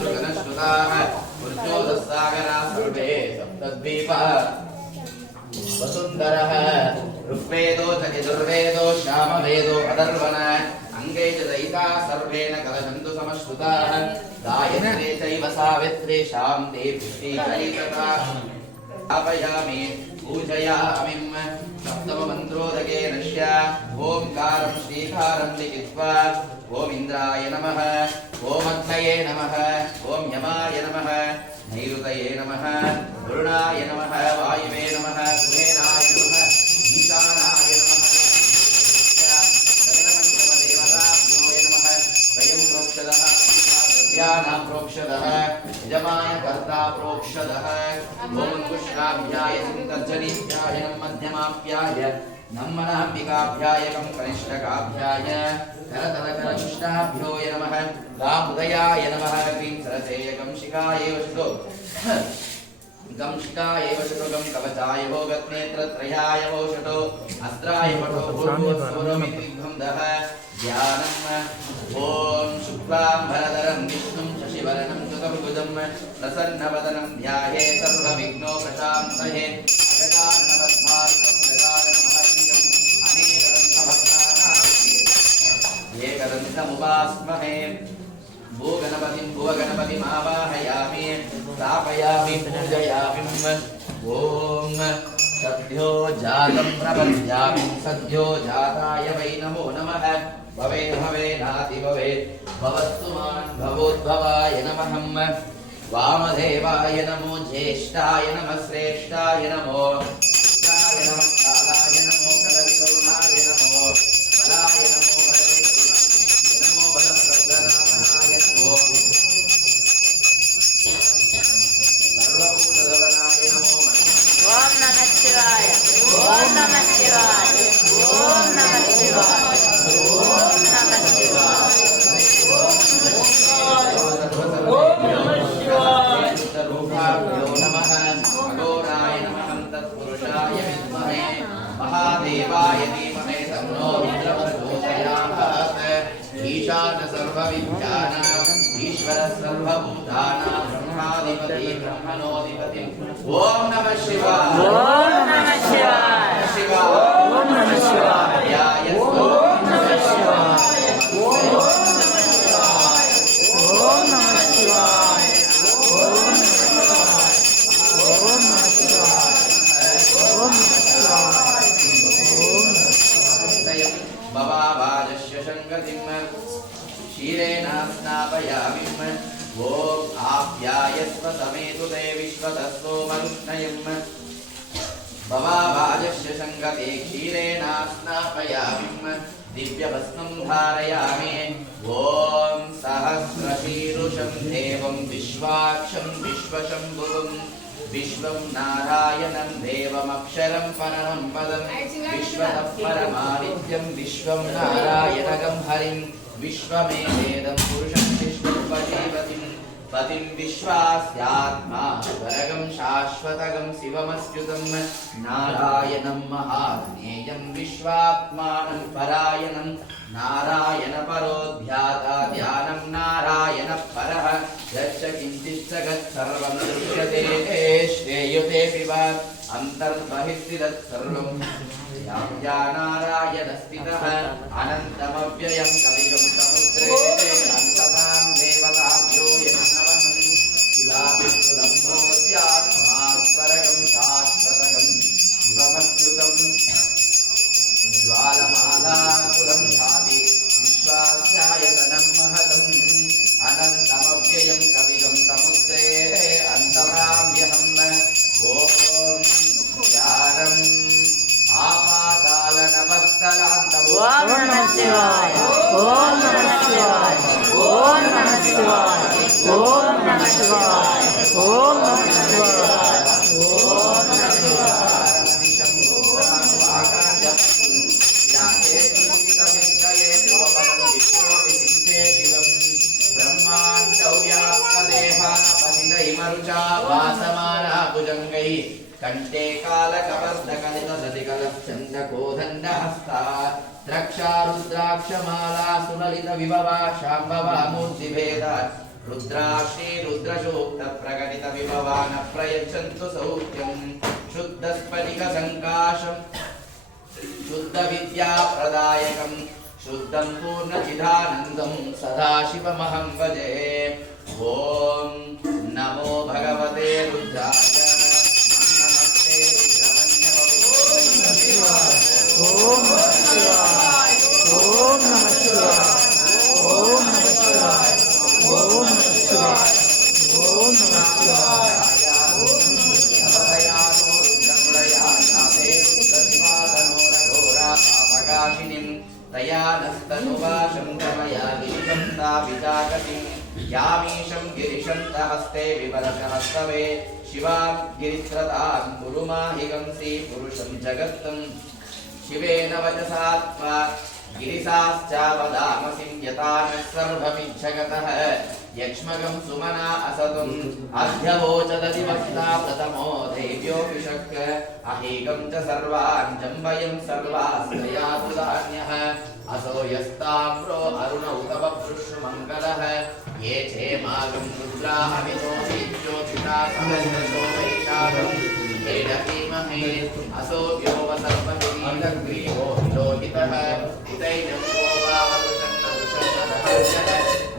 सुगनश्रुताः ऊर्जोदस्सागराः सर्वे सप्तद्वीपः वसुन्धरः ऋग्वेदो च यजुर्वेदो श्यामवेदो अदर्वन अंगे च दयिता सर्वेण कलशन्तु समश्रुताः गायत्रे चैव सावित्रे शान्ते पुष्टिकैकता स्थापयामि पूजयामिं सप्तममन्त्रोदके नश्य ओंकारं श्रीकारं लिखित्वा ओम इंद्राय नमः ओम अग्नये नमः ओम यमाय नमः नैऋतये नमः वरुणाय नमः वायुवे नमः कुबेराय नमः ईशानाय नमः गगनमण्डलदेवताभ्यो नमः स्वयं प्रोक्षदः द्रव्याणां प्रोक्षदः यजमाय कर्ता प्रोक्षदः ओम पुष्णाभ्याय सिन्तर्जनीभ्याय मध्यमाभ्याय नम्मनाम्बिकाभ्याय कनिष्ठकाभ्याय करतलकरनिष्ठाभ्यो नमः गामुदयाय नमः क्रीं सरसेय कंशिकाय वशतो कंशिकाय वशतो गं कवचाय वो गत्नेत्रत्रयाय वो शतो अस्त्राय पठो भूर्भुवस्सुरमित्रिघ्नं दः ध्यानम् ॐ शुक्लाम्बरधरं विष्णुं शशिवर्णं चतुर्भुजं प्रसन्नवदनं ध्याये सर्वविघ्नोपशान्तये अगजाननपद्मार्कं गजाननमहर्निशम् अनेकदन्तभक्तानां एकदन्तमुपास्महे भूगणपतिं भुवगणपतिमावाहयामि स्थापयामि पूजयामि ॐ सद्यो जातं प्रपद्यामि सद्यो जाताय वै नमो नमः भवे भवेनाति भवेत् भवत्सु मान् भवोद्भवाय नमः वामदेवाय नमो ज्येष्ठाय नमः श्रेष्ठाय नमो रुद्राय नमः कालाय नमो कलविकरुणाय नमो बलाय नमो बलविकरुणाय नमो बलप्रबलनाथनाय नमो सर्वभूतधवनाय नमो ओम नमः शिवाय ओम नमः शिवाय ओम नमः शिवाय ओम नमः शिवाय ओम नमः शिवाय रूपाभ्यो नमः अघोराय नमः तत्पुरुषाय विद्महे महादेवाय धीमहि तन्नो रुद्रः प्रचोदयात् ईशान सर्वविद्यानां ईश्वरः सर्वभूतानां ब्रह्माधिपति ब्रह्मणोऽधिपति ओम नमः शिवाय ओम नमः शिवाय शिवाय ओम नमः शिवाय ध्यायस्तु ओम नमः शिवाय ओम नमः शिवाय ओम नमः शिवाय ओम नमः शिवाय ओम नमः शिवाय भवावाजस्य संगतिं क्षीरेण स्नापयामि ओम आप्यायस्व समेतु ते विश्वतस्सो मरुष्णयम् भवावाजस्य संगते क्षीरेण स्नापयामि दिव्यभस्मं धारयामि ओम सहस्रशीरुषं देवं विश्वाक्षं विश्वशम्भुवं विश्वं नारायणं देवमक्षरं परमं पदं विश्वतः परमादित्यं विश्वं नारायणगं हरिं विश्वमेवेदं पुरुषं विश्वोपजीवतिं पतिं विश्वास्यात्मा वरगं शाश्वतगं शिवमच्युतं नारायणं महाज्ञेयं विश्वात्मानं परायणं नारायण परो ध्याता ध्यानं नारायण परः यच्च किञ्चित् जगत् सर्वं दृश्यते श्रेयुते पिबा अन्तर्बहिस्थितत् सर्वं या नारायणस्थितः अनन्तमव्ययं कविगं समुद्रे अन्ततां देवताभ्यो यन्नवं शिलाभिस्फुटं भोज्यात्मास्वरगं शाश्वतगं शिवमच्युतं ज्वालमालाकुलं भाति विश्वास्यायतनं महतम् अनन्तमव्ययं कविगं समुद्रे अन्तराम्यहम् ॐ ध्यानम् आपातालनवस्थलान्तम् ओम नमः शिवाय ओम नमः शिवाय ओम नमः शिवाय ओम नमः शिवाय ओम नमः शिवाय ओम नमः शिवाय कंठे कालकवर्धकलितदधिकलश्चन्द्रकोदण्डहस्ता द्रक्षारुद्राक्षमाला सुललित विभवा शाम्भवा मूर्तिभेद रुद्राक्षी रुद्रसूक्त प्रकटित विभवान प्रयच्छन्तु सौख्यं शुद्ध स्फटिक संकाशं शुद्ध विद्या प्रदायकं शुद्धं पूर्णचिदानन्दं सदाशिवमहं भजे। ओम नमो भगवते रुद्राय नमस्ते रुद्रमन्यवै। ओम नमः शिवाय ओम नमः शिवाय ओम नमः शिवाय ओम नमः शिवाय ओम नमः शिवाय दयानस्तनुवाशं तमया गिरिशं तापिताकटिं यामीशं गिरिशन्तहस्ते विवरशहस्तवे शिवां गिरित्रतां गुरुमाहिगंसि पुरुषं जगत्तं शिवेन वचसात्मा गिरिसाश्चावदामसिं यथा न सर्वमिज्जगतः यक्ष्मगं सुमना असतुम् अध्यवोचदधिवक्ता प्रथमो दैव्योऽपिशक् अहेकं च सर्वान् जम्बयं सर्वास्त्रयातुदान्यः असो यस्ताम्रो अरुण उतव वृषुमङ्गलः ये चेमागं रुद्रा अमितो ज्योतिषा सहस्रशो वैशाखं येन धीमहि असो व्योम सर्वग्रीवो लोहितः उदैनं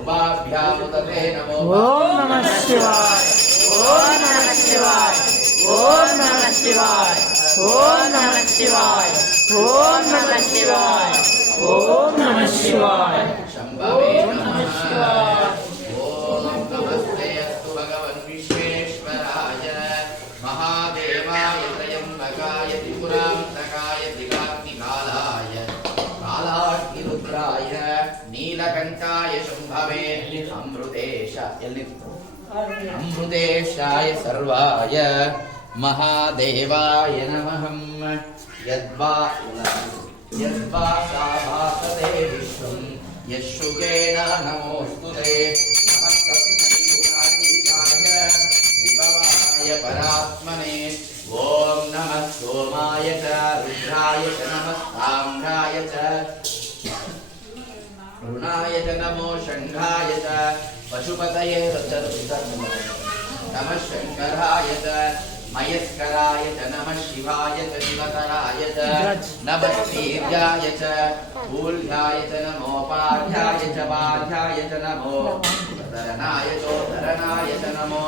उमाभ्यामुदते नमो। ओम नमः शिवाय ओम नमः शिवाय ओम नमः शिवाय ओम नमः शिवाय ओम नमः शिवाय ओम नमः शिवाय शंभवे नमः। ओम नमस्ते अस्तु भगवन् विश्वेश्वराय महादेवाय त्र्यम्बकाय त्रिपुरान्तकाय त्रिकाग्निकालाय कालाग्निरुद्राय नीलकण्ठाय शंभवे अमृतेशाय सर्वाय महादेवाय नमः। यद्वा साभासते विश्वं यशुगेन नमोस्तुते नमस्तस्मै गुणातीताय विभवाय परात्मने। ओम नमः सोमाय च रुद्राय च नमस्ताम्राय च रुणाय च नमो शंखाय च पशुपतये नमः शंकराय च मयस्कराय च नमः शिवाय च शिवतराय च नमः वीर्याय च भूल्याय च नमोपाध्याय च बाध्याय च नमो धरणाय चोद्धरणाय च नमो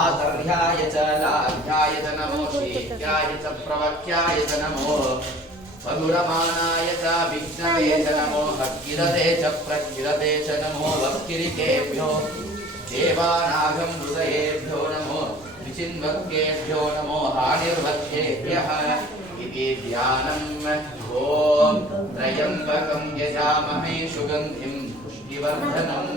आतर्याय च लाभ्याय च नमो शीघ्राय च प्रवक्ष्याय च नमो मधुरमानाय च विष्णवे च नमो भक्तिरते च प्रकिरते च नमो भक्तिरिकेभ्यो देवानागं हृदयेभ्यो नमो विचिन्वक्केभ्यो नमो हानिर्भक्तेभ्यः इति ध्यानम्। ॐ त्र्यम्बकं यजामहे सुगन्धिं पुष्टिवर्धनम्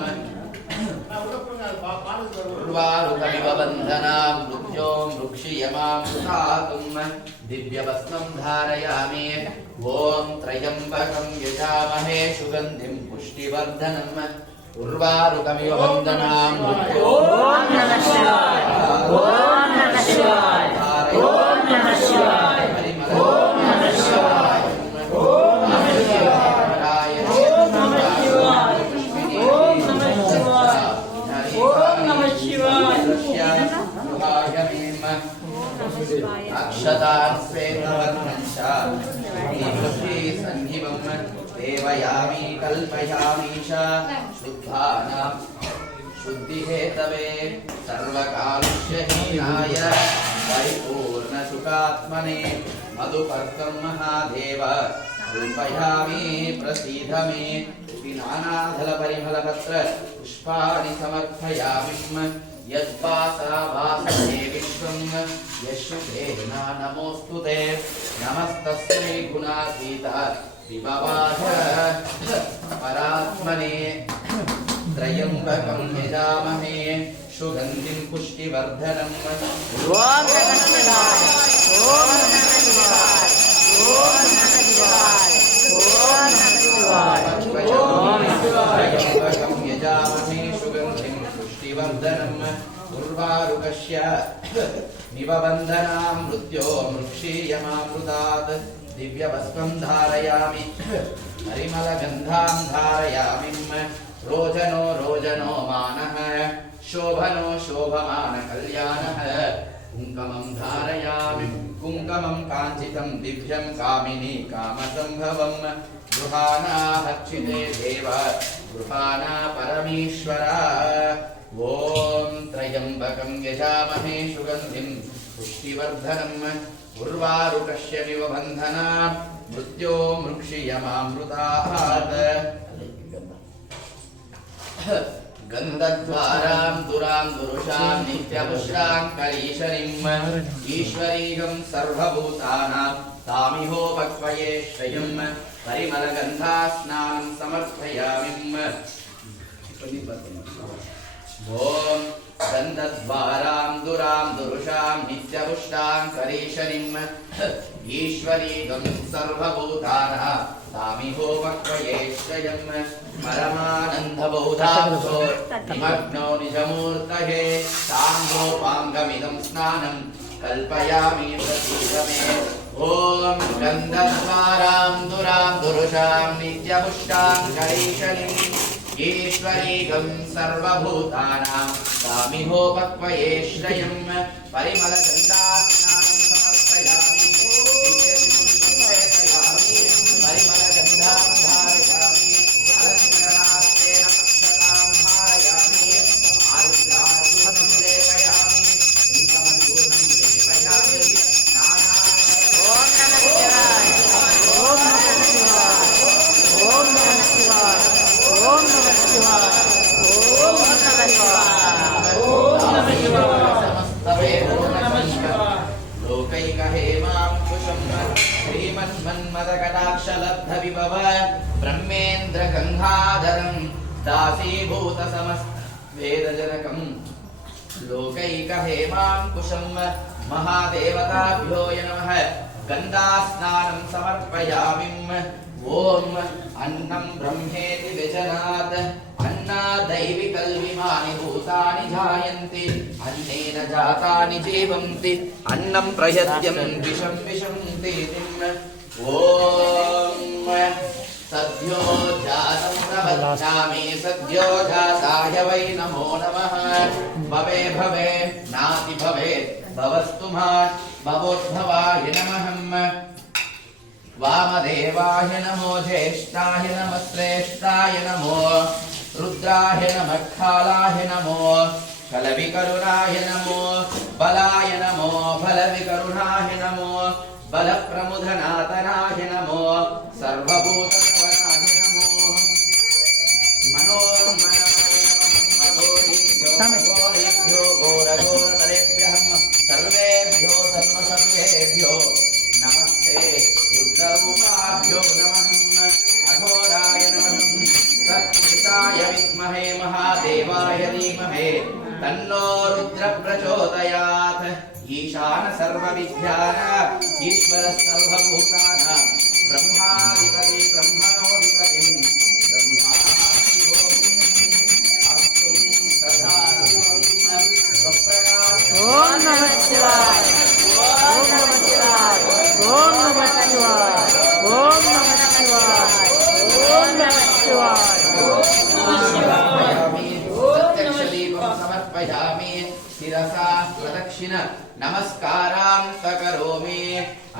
उर्वारुकमिव बन्धनां मृत्यो मृक्षियमां सुधातुम् दिव्यवस्त्रं धारयामि। ॐ त्र्यम्बकं यजामहे सुगन्धिं पुष्टिवर्धनम् उर्वारुकमिव बन्धनां मृत्यो। ओम नमः शिवाय ओम नमः शिवाय ओम नमः शिवाय ओम नमः शिवाय ओम नमः शिवाय ओम नमः शिवाय ओम नमः शिवाय ओम नमः शिवाय अक्षतान् स्वेदवर्णञ्च सन्निवं देवयामि कल्पयामि च शुद्धानां शुद्धिहेतवे सर्वकालुष्यहीनाय परिपूर्णसुखात्मने मधुपर्कं महादेव रूपयामि प्रसीद मे इति नानाधलपरिमलपत्र पुष्पाणि समर्पयामि। यद्वासाभासते विश्वं यशुतेन नमोस्तुते नमस्तस्मै गुणातीत विभवाय परात्मने। त्र्यम्बकं यजामहे सुगन्धिं पुष्टिवर्धनम्। ओम नमः शिवाय ओम नमः शिवाय ओम नमः शिवाय ओम नमः शिवाय ओम नमः शिवाय त्र्यम्बकं यजामहे सुगन्धिं पुष्टिवर्धनम् उर्वारुकस्य निबबन्धनां मृत्यो मृक्षीयमामृतात् दिव्यवस्त्रं धारयामि परिमलगन्धां धारयामि। रोजनो रोजनो मानः शोभनो शोभमान कल्याणः कुङ्कुमं धारयामि कुङ्कुमं काञ्चितं दिव्यं कामिनी कामसम्भवं गृहाणा हर्षिते देव गृहाणा परमेश्वर ॐ त्र्यम्बकं यजामहे सुगन्धिं पुष्टिवर्धनम् उर्वारुकस्यमिव बन्धना मृत्यो मृक्षियमामृतात् गन्धद्वारां दुरां दुरुषां नित्यपुष्टां करीशनिम् ईश्वरीगं सर्वभूतानां तामिहोपक्वये श्रयं परिमलगन्धास्नानं समर्पयामि ॐ गन्धद्वारां दुरां दुरुषां नित्यपुष्टां करीशनिम् ईश्वरीगं सर्वभूतानां तामिहोपक्वये श्रयं परमानन्दबोधाब्धो निमग्नो निजमूर्तये साङ्गोपाङ्गमिदं स्नानं कल्पयामि प्रतीकमे ॐ गन्धद्वारां दुरां दुरुषां नित्यपुष्टां करीशनिम् ईश्वरीगं सर्वभूतानां तामिहोपक्वये श्रयं परिमलगन्धास्नानं समर्पयामि परिमलगन्धां धारयामि अलङ्करणार्थेन अक्षतां धारयामि आरुद्रासूनं लेपयामि कुङ्कुमचूर्णं लेपयामि ओम नमः शिवाय ओम नमः शिवाय ओम नमः शिवाय ओम नमः शिवाय ओम नमः शिवाय ओम नमः शिवाय लोकैकहेमाङ्कुशं श्रीमन्मन्मदकटाक्षलब्धविभव ब्रह्मेन्द्रगङ्गाधरं दासीभूतसमस्तवेदजनकं लोकैकहेमाङ्कुशं महादेवताभ्यो नमः गन्धास्नानं समर्पयामि ॐ अन्नं ब्रह्मेति व्यजनात् अन्नादैविकल्विमानि भूतानि जायन्ति अन्नेन जातानि जीवन्ति अन्नं प्रयत्यं विषं विशन्ति ॐ सद्यो जातं प्रवक्ष्यामि सद्यो जाताय वै नमो नमः भवे भवे नाति भवेत् भवस्तु मा भवोद्भवाय नमः वामदेवाय नमो ज्येष्ठाय नमः श्रेष्ठाय नमो रुद्राय नमः कालाय नमो कलविकरुणाय नमो बलाय नमो बलविकरुणाय नमो बलप्रमुदनातनाय नमो सर्वभूतप्रवराय नमो मनोन्मनाय नमो घोरेभ्यो घोरघोरतरेभ्यः सर्वेभ्यो सर्वेभ्यो नमस्ते रुद्ररूपाभ्यो नमः अघोराय नमः तत्पुरुषाय विद्महे महादेवाय धीमहि तन्नो रुद्र प्रचोदयात् ईशान सर्वविद्यानां ईश्वर सर्वभूतानां ब्रह्माधिपति ब्रह्मणोऽधिपतिं ओम नमः शिवाय ओम नमः शिवाय ओम नमः शिवाय ओम नमः शिवाय ओम नमः शिवाय समर्पयामि शिरसा प्रदक्षिण नमस्कारां सकरोमि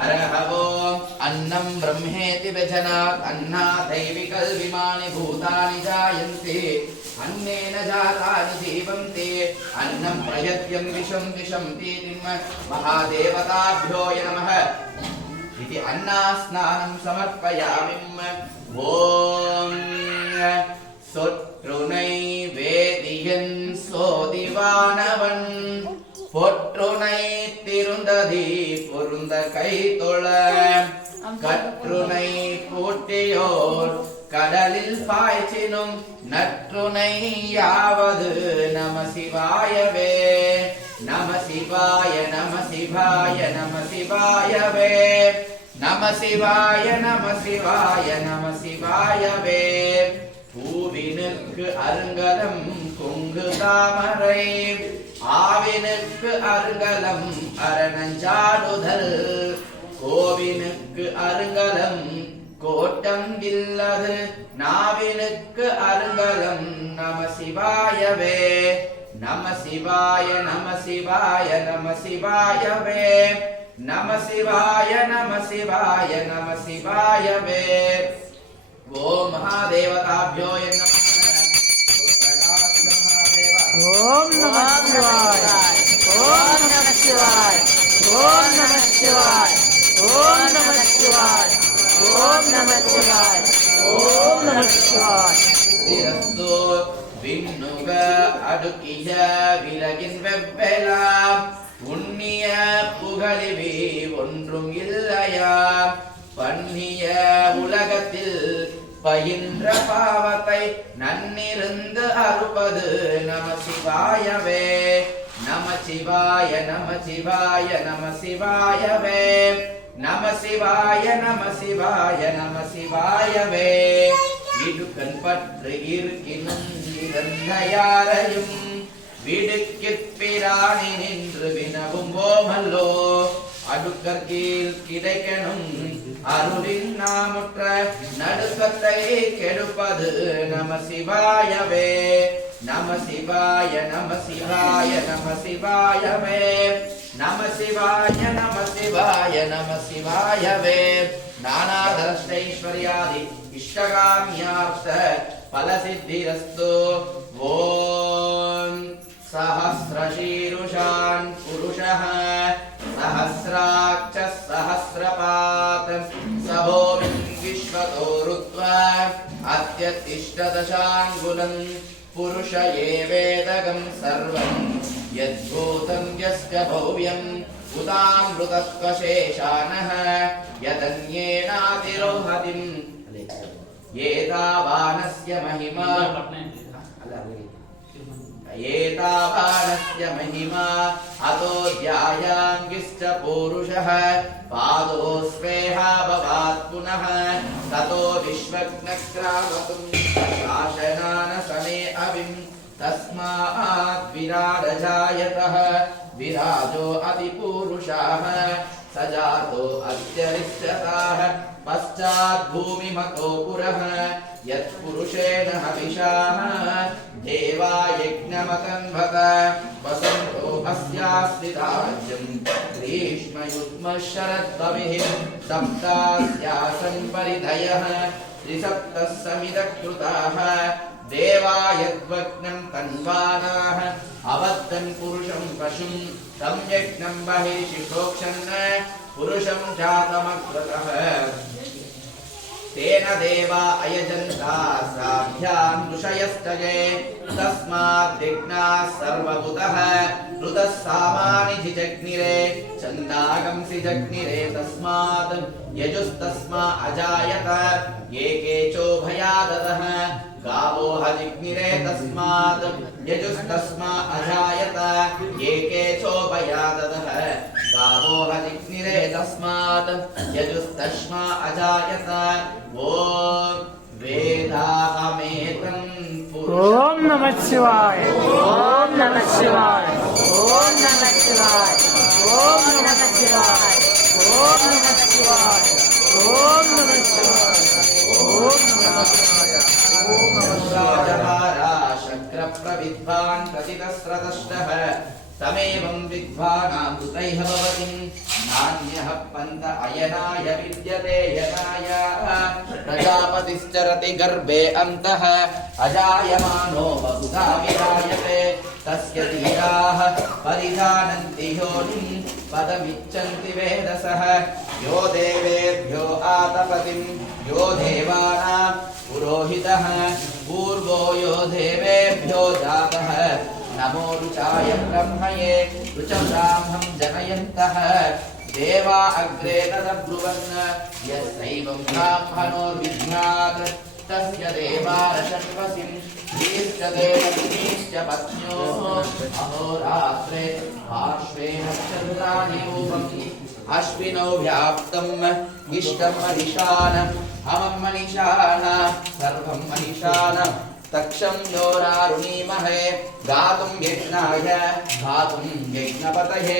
अरहवो अन्नं ब्रह्मेति व्यजनात् अन्नादैविकल्विमानि भूतानि जायन्ते अन्नेन जातानि जीवन्ते अन्नं प्रयत्यं विषं विशन्ति महादेवताभ्यो नमः इति अन्नास्नानं समर्पयामि ॐ சொற்றுனை வேதியன் சோதிவானவன் பொற்றுனை திருந்ததி பொருந்த கைதொழ கற்றுனை பூட்டியோர் கடலில் பாய்ச்சினும் நற்றுனை யாவது நம சிவாயவே நம சிவாய நம சிவாய நம சிவாயவே நம சிவாய நம சிவாய நம சிவாயவே பூவினுக்கு அருங்கலம் கொங்கு தாமரை ஆவினுக்கு அருங்கலம் அரணஞ்சாடுதல் கோவினுக்கு அருங்கலம் கோட்டம் இல்லது நாவினுக்கு அருங்கலம் நம சிவாயவே நம சிவாய நம சிவாய நம சிவாயவே நம சிவாய நம சிவாய நம சிவாயவே ஓம் மகாதேவதாभ्यो நமः ஓம் நம சிவாய ஓம் நம சிவாய ஓம் நம சிவாய ஓம் நம சிவாய ஓம் நம சிவாய ஓம் நம சிவாய திரஸ்து விண்ணுக அடுக்கிய விலகின் வெவ்வெலாம் உண்ணிய புகழிவி ஒன்றும் இல்லையா பண்ணிய உலகத்தில் பயின்ற பாவத்தை நன்னிருந்து அறுப்பது நம சிவாயவே நம சிவாய நம சிவாய நம சிவாயவே நம சிவாய நம சிவாய நம சிவாயவே இடுக்கண் பற்று இருக்கினும் இறந்த யாரையும் விடுக்கிற் பிராணி நின்று வினவும் ஓமல்லோ அடுக்கற் கீழ் கிடைக்கணும் அருளின் நாமுற்ற நடுக்கத்தை கெடுப்பது நம சிவாயவே நம சிவாய நம சிவாய நம சிவாயவே நம சிவாய நம சிவாய நம சிவாயவே நானாதரஷ்டைஸ்வர்யாதி இஷ்டகாம்யார்த்த பலசித்திரஸ்து ஓம் सहस्रशीरुषान् पुरुषः सहस्राक्षः सहस्रपात् स भूमिं विश्वतो ऋत्वा अत्यतिष्ठदशाङ्गुलम् पुरुष एवेदगं सर्वं यद्भूतं यस्य भव्यम् उदामृतत्वशेषानः यदन्येनातिरोहतिम् एतावानस्य महिमा एतावानस्य महिमा अतो ध्यायाङ्गिश्च पूरुषः पादोस्वेहा भवात् पुनः ततो विश्वज्ञक्रामतुम् शासनानसने अविम् तस्मात् विराडजायतः विराजो अतिपूरुषाः स जातो अत्यरिष्यताः पश्चात् भूमिमतो पुरः यत्पुरुषेण हविषाः देवा यज्ञमतन्वत वसन्तो अस्यास्तिराज्यम् ग्रीष्मयुग्मशरद्भविः सप्तास्यासन् परिधयः त्रिसप्तः समिदकृताः देवा यद्वग्नं तन्वानाः अवद्धन् पुरुषं पशुं तं यज्ञं बहिषि प्रोक्षन् पुरुषं जातमग्रतः तेन देवा अयजन्ता साभ्यां ऋषयस्तये तस्मात् विघ्नाः सर्वभूतः ऋतः सामानि जिजग्निरे छन्दागंसि जग्निरे तस्मात् यजुस्तस्मा अजायत एके चोभयादतः गावो हजिग्निरे तस्मात् यजुस्तस्मा अजायत एके चोभयादतः गावो हजिग्निरे तस्मात् यजुस्तस्मा अजायत ॐ वेदाहमेतं ओम नमः शिवाय ओम नमः शिवाय ओम नमः शिवाय ओम नमः शिवाय ओम नमः शिवाय ओम नमः शिवाय ओम नमः शिवाय ओम नमः शिवाय शक्रप्रविद्वान् प्रतितस्रतष्टः तमेवं विद्वानामृतैः भवतिं नान्यः पन्थ अयनाय विद्यते यनाय प्रजापतिश्चरति गर्भे अन्तः अजायमानो बहुधा विरायते तस्य धीराः परिजानन्ति योनिं पदमिच्छन्ति वेदसः यो देवेभ्यो आतपतिं यो देवानां पुरोहितः पूर्वो यो देवेभ्यो जातः नमो रुचाय ब्रह्मये रुचब्राह्मं जनयन्तः देवा अग्रे तदब्रुवन् यस्यैवं ब्राह्मणोर्विद्यात् तस्य देवारषट्वसिं ईष्टते पत्नीश्च पत्न्यो अहोरात्रे पार्श्वे नक्षत्राणि रूपम् अश्विनौ व्याप्तम् इष्टं मनिषान् अमं मनिषान् सर्वं मनिषान् तक्षं योरारुणीमहे गातुं यज्ञाय गातुं यज्ञपतये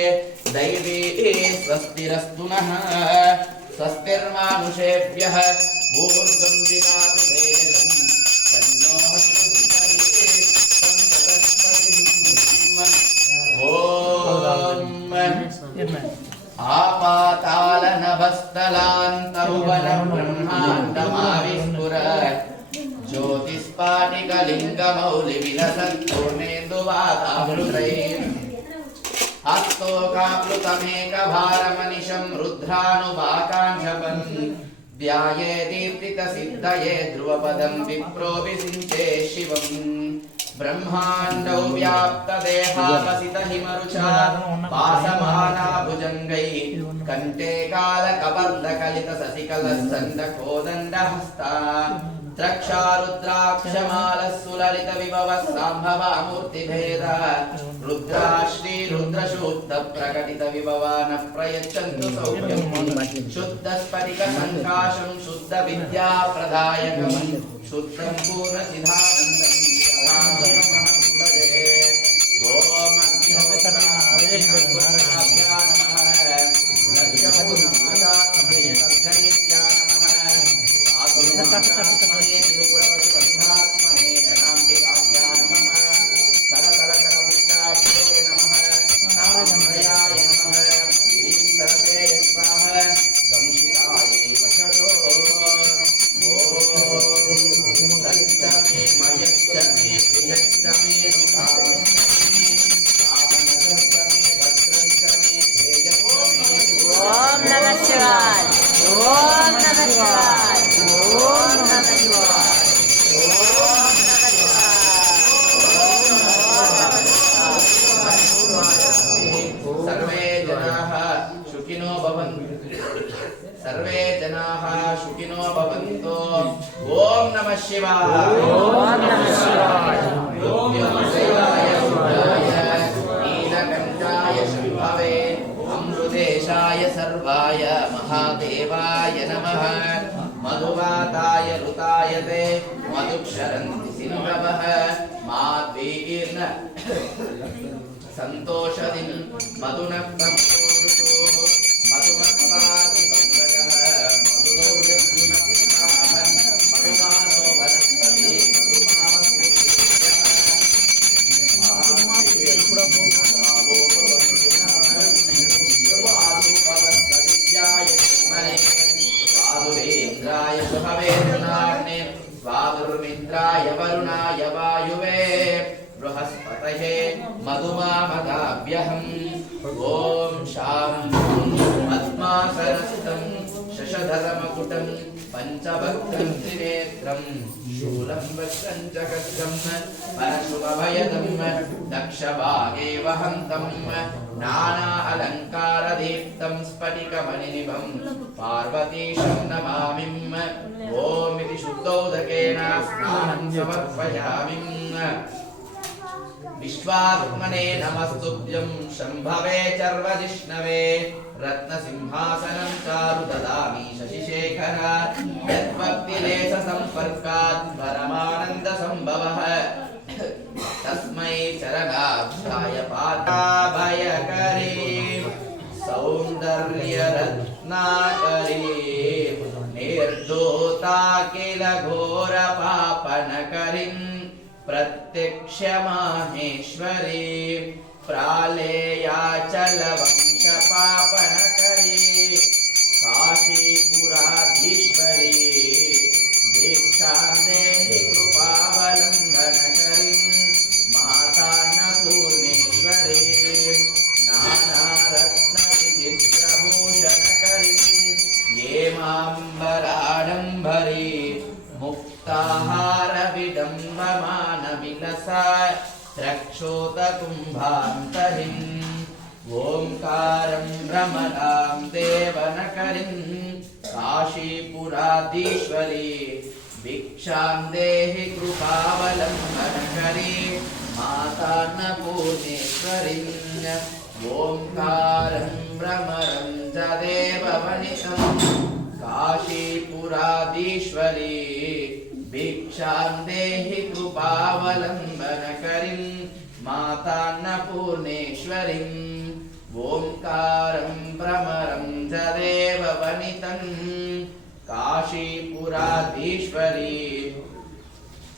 दैवी स्वस्तिरस्तु नः स्वस्तिर्मानुषेभ्यः ऊर्ध्वं दिगातु तेजसं तन्नो आपातालनभस्तलान्तरुबलब्रह्माण्डमाविस्फुर ज्योतिस्पाटिकलिङ्गमौलिविलसत्पूर्णेन्दुवातामृतैः हस्तोकाप्लुतमेकभारमनिशं रुद्रानुवाकाञ्जपन् ध्याये दीप्तितसिद्धये ध्रुवपदं विप्रोऽभिषिञ्चे शिवम् ब्रह्माण्डौ व्याप्तदेहावसितहिमरुचा वासमाना भुजङ्गैः कण्ठे कालकपर्दकलितशशिकलस्सण्डकोदण्डहस्ता द्रक्षारुद्राक्षमालः सुललितविभवः साम्भवा मूर्तिभेद रुद्रा श्रीरुद्रशुद्धप्रकटितविभवा नः प्रयच्छन्तु सौख्यम् शुद्धस्फटिकसङ्काशं शुद्धविद्याप्रदायकं शुद्धं पूर्णसिद्धानन्दम् सर्वे जनाः सुखिनो भवन्तु। ओम नमः शिवाय। ओम नमः शिवाय। ओम नमः शिवाय। नीलकण्ठाय शम्भवे अमृतेशाय सर्वाय महादेवाय नमः। मधुवाताय ऋताय ते मधुक्षरन्ति सिन्धवः माद्वीर्न संतोषदिन मधुनक्तं स्वादुर्मित्राय वरुणाय वायुवे बृहस्पतये मधुमामदाभ्यहम्। ओम शान्तं पद्मासनस्थं शशधरमकुटं पंचभक्त्रं त्रिनेत्रं शूलं वक्त्रं च खड्गं परशुभभयदं दक्षभागे वहन्तं नाना अलङ्कारदीप्तं स्फटिकमणिनिभं पार्वतीशं नमामिम्। ओम इति शुद्धोदकेन स्नानं समर्पयामि। विश्वात्मने नमस्तुभ्यं शम्भवे चर्वजिष्णवे रत्नसिंहासनं चारु ददामि शशिशेखर यद्भक्तिलेश संपर्कात् परमानन्दसम्भवः तस्मै चरणाभ्याय पादाभयकरी सौन्दर्यरत्नाकरी निर्दोता किल घोरपापनकरीं प्रत्यक्ष माहेश्वरी प्रालेयाचलवंशपापनकरी काशीपुराधीश्वरी दीक्षां देहि कृपावलम्बनकरी मातान्नपूर्णेश्वरी नानारत्नविचित्रभूषणकरी हेमाम्बराडम्बरी मुक्ताहार विडम्बमानविलसा रक्षोतकुम्भान्तरिम् ओंकारं भ्रमरां देवनकरीं काशीपुराधीश्वरी भिक्षां देहि कृपावलम्बनकरी मातान्नपूर्णेश्वरीं ओंकारं भ्रमरं च देववनितं काशीपुराधीश्वरी भिक्षां देहि कृपावलम्बनकरीं मातान्नपूर्णेश्वरीं ओंकारं भ्रमरं च देववनितं काशीपुराधीश्वरी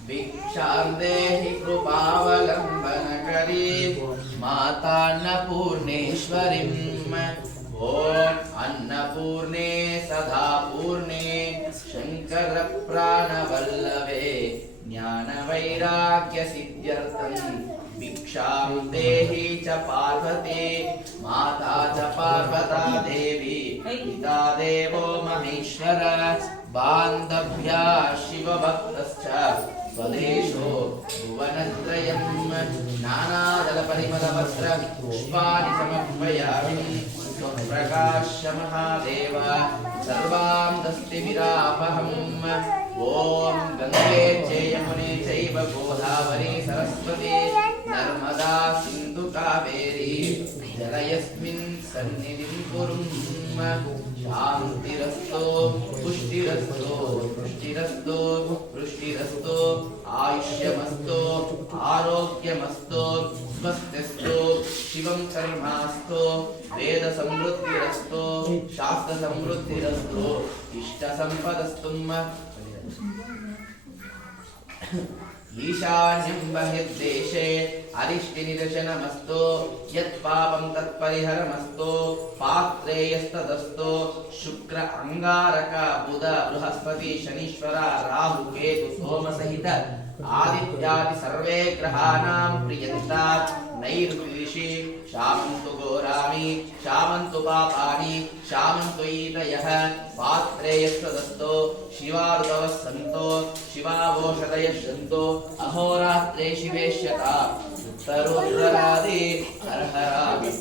भिक्षां देहि कृपावलम्बन करी मातान्नपूर्णेश्वरीं ओम अन्नपूर्णे सदा पूर्णे शंकर प्राणवल्लभे ज्ञान वैराग्य सिद्ध्यर्थं भिक्षां देहि च पार्वती माता च पार्वता देवी पिता देवो महेश्वर बान्धव्या शिवभक्तश्च स्वदेशो भुवनत्रयं नानादलपरिमलपत्र पुष्पाणि समर्पयामि प्रकाश्य महादेव सर्वां दस्तिविरापहम् ॐ गंगे च यमुने चैव गोदावरी सरस्वती नर्मदा सिन्धु कावेरी जलयस्मिन् सन्निधिं कुरुम् शान्तिरस्तु पुष्टिरस्तु पुष्टिरस्तु पुष्टिरस्तु आयुष्यमस्तु आरोग्यमस्तु स्वस्तिस्तु शिवं कर्मास्तु वेद समृद्धिरस्तु शास्त्र समृद्धिरस्तु इष्ट संपदस्तु ईशान्यं बहिर्देशे अरिष्टिनिदर्शनमस्तु यत्पापं तत्परिहरमस्तु पात्रेयस्तदस्तु शुक्र अंगारक बुध बृहस्पति शनीश्वर राहु केतु सोम सहित आदित्यादि सर्वे ग्रहाणां प्रियन्ता नैर्विषि शामन्तु घोराणि शामन्तु पापानि शामन्तु ईदयः पात्रेयस्तदस्तु शिवारुतवः सन्तो शिवावोषधयः सन्तो अहोरात्रे शिवेश्यता उत्तरोत्तरादि हरहरादि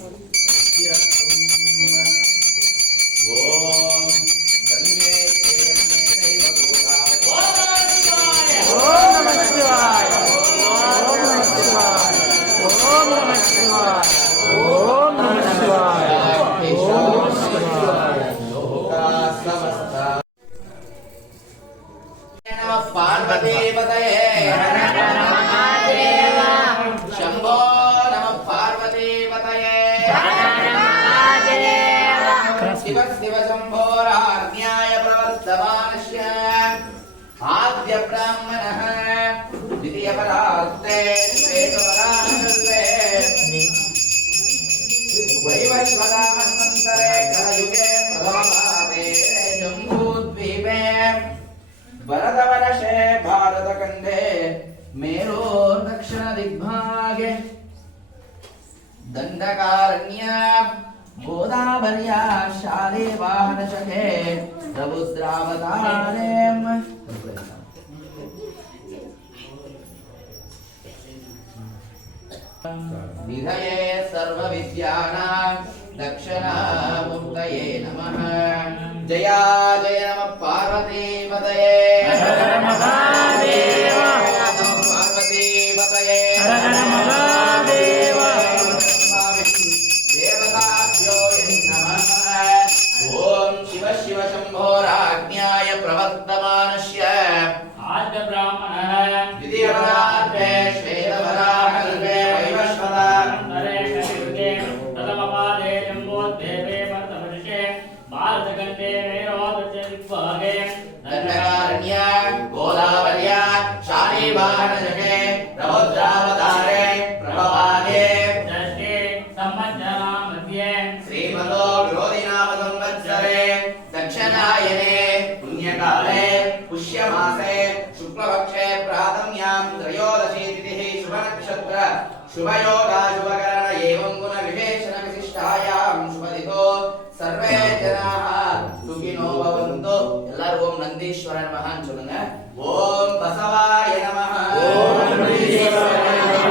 ओम गंगे यमुने चैव गोदावरी ओम नमः शिवाय ओम नमः शिवाय ओम नमः शिवाय ओम नमः शिवाय ओम शिवाय लोका समस्ता नमः पार्वती पतये महादेव शंभो नमः पार्वती पतये शिव शिव शंभोराज्ञाय प्रवर्तमानस्य आद्य ब्राह्मणः द्वितीय परार्थे श्वेतवराहस्ते वैवस्वतामन्वन्तरे कलयुगे प्रथमपादे जम्बूद्वीपे भरतवर्षे भारतखण्डे मेरोर्दक्षिणदिग्भागे दण्डकारण्य गोदावर्या शाले वाहनशके प्रबुद्रावतारेम निधये सर्वविद्यानां दक्षिणामूर्तये नमः जया जय नमः पार्वती पतये महादेव पार्वती पतये महादेव देवताभ्यो नमः ओम शिव शिव शंभोराज्ञाय प्रवर्तमानस्य आद्य ब्राह्मणः द्वितीय परार्थे श्वेतवराहकल्पे वैवस्वतामन्वन्तरे नरे कलियुगे प्रथमपादे जम्बूद्वीपे भरतवर्षे भारतखण्डे मेरोदक्षिणदिग्भागे दण्डकारण्य गोदावर्या शालीवाहनजगे प्रबुद्रावतारे प्रभवागे षष्ठे संवत्सराणां मध्ये श्रीमतो विरोधिनाम संवत्सरे दक्षिणायने पुण्यकाले पुष्यमासे शुक्लपक्षे प्राथम्यां त्रयोदशी तिथिः शुभनक्षत्र शुभयोगा शुभकरण एवं गुणविशेषण विशिष्टायां शुभतिथो सर्वे जनाः सुखिनो भवन्तु ಎಲ್ಲರೂ ಓಂ ನಂದೀಶ್ವರ ನಮಃ ಅಂತ சொல்லுங்க ಓಂ ಬಸವಾಯ ನಮಃ ಓಂ ನಂದೀಶ್ವರಾಯ ನಮಃ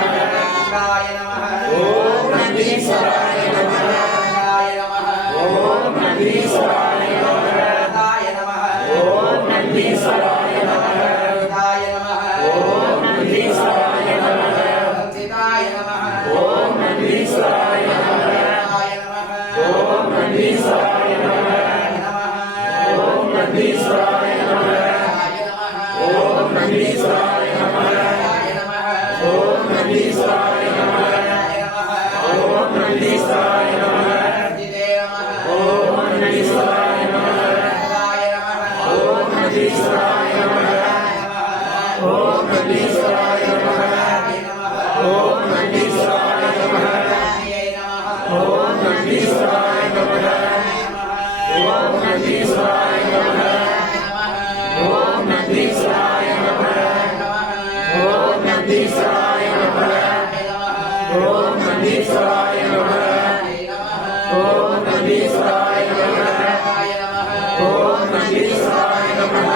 ಗಂಗಾಯ ನಮಃ ಓಂ ನಂದೀಶ್ವರಾಯ ನಮಃ ಗಂಗಾಯ ನಮಃ ಓಂ ನಂದೀಶ್ವರಾಯ ನಮಃ ಗಣಪತಾಯ ನಮಃ ಓಂ ನಂದೀಶ್ವರಾಯ ನಮಃ ಗಣಪತಾಯ ನಮಃ ಓಂ ನಂದೀಶ್ವರಾಯ ನಮಃ ಸಂಸಿತಾಯ ನಮಃ ಓಂ ನಂದೀಶ್ವರಾಯ ನಮಃ ಗಣಪತಾಯ ನಮಃ ಓಂ ನಂದೀಶ್ವರಾಯ ನಮಃ ಓಂ ನಂದೀಶ್ವರಾಯ ನಮಃ ಓಂ ನಂದೀಶ್ವರಾಯ ನಮಃ ಓಂ ನಂದೀಶ್ವರಾಯ ನಮಃ ಓಂ ನಂದೀಶ್ವರಾಯ ನಮಃ ಓಂ ನಂದೀಶ್ವರಾಯ ನಮಃ ಓಂ ನಂದೀಶ್ವರಾಯ ನಮಃ ಓಂ ನಂದೀಶ್ವರಾಯ ನಮಃ ಓಂ ನಂದೀಶ್ವರಾಯ ನಮಃ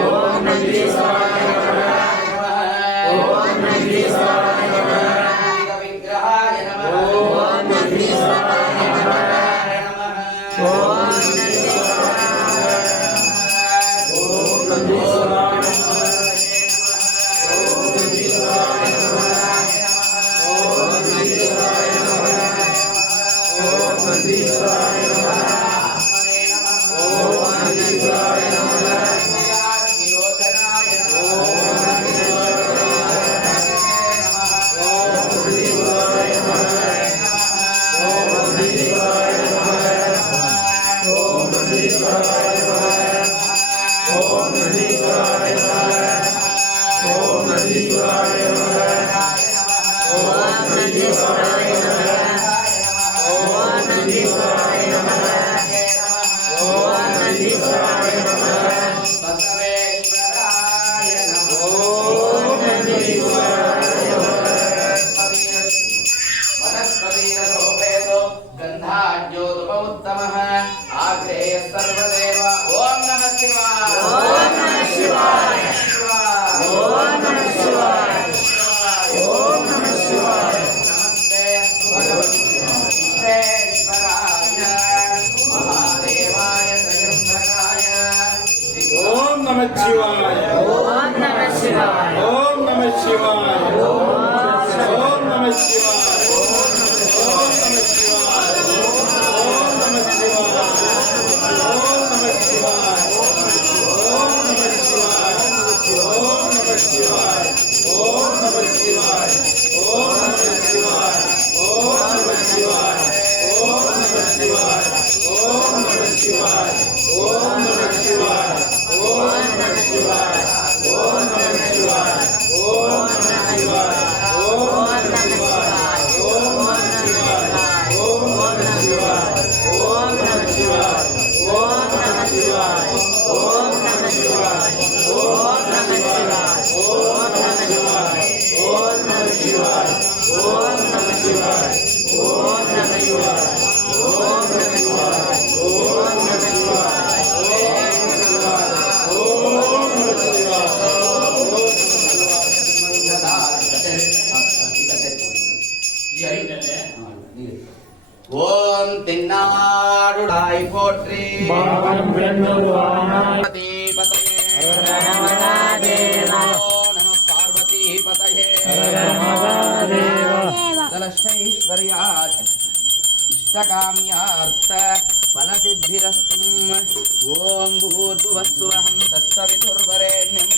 ಓಂ ನಂದೀಶ್ವರಾಯ ನಮಃ ಓಂ ನಂದೀಶ್ವರಾಯ ನಮಃ ವಿಗ್ರಹಾಯ ನಮಃ ಓಂ ನಂದೀಶ್ವರಾಯ ನಮಃ ಓಂ ನಂದೀಶ್ವರಾಯ ஓம் தென்னாடுடாய் போற்றி பாவம் பிரம்மவானாய் பதயே நம பார்வதி பதயே தலஸ்வைஸ்வர்யாத் இஷ்டகாம்யார்த்த फलसिद्धिरस्तुम् ॐ भूर्भुवस्सुवहं तत्सवितुर्वरेण्यं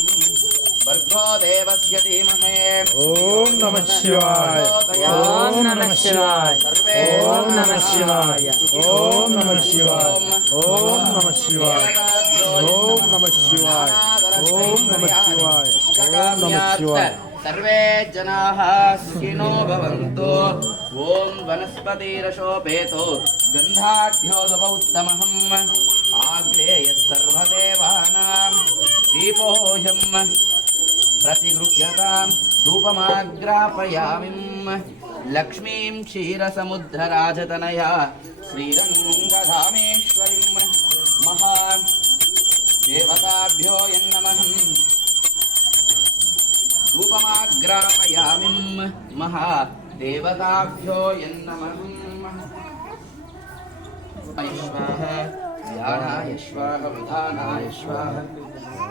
भर्गो देवस्य धीमहि ओम नमः शिवाय ओम नमः शिवाय ओम नमः शिवाय ओम नमः शिवाय ओम नमः शिवाय ओम नमः शिवाय ओम नमः शिवाय ओम नमः शिवाय सर्वे जनाः सुखिनो भवन्तु ॐ वनस्पतिरशोपेतो गन्धाढ्योदुपौत्तमहम् आग्नेयः सर्वदेवानां दीपोऽयं प्रतिगृह्यतां धूपमाग्रापयामिं लक्ष्मीं क्षीरसमुद्रराजतनया श्रीरङ्गधामेश्वरीं महान् देवताभ्यो यन्नमः धूपमाग्रापयामिं महादेवताभ्यो यन्नमः स्वाहा ध्यानाय स्वाहा विधानाय स्वाहा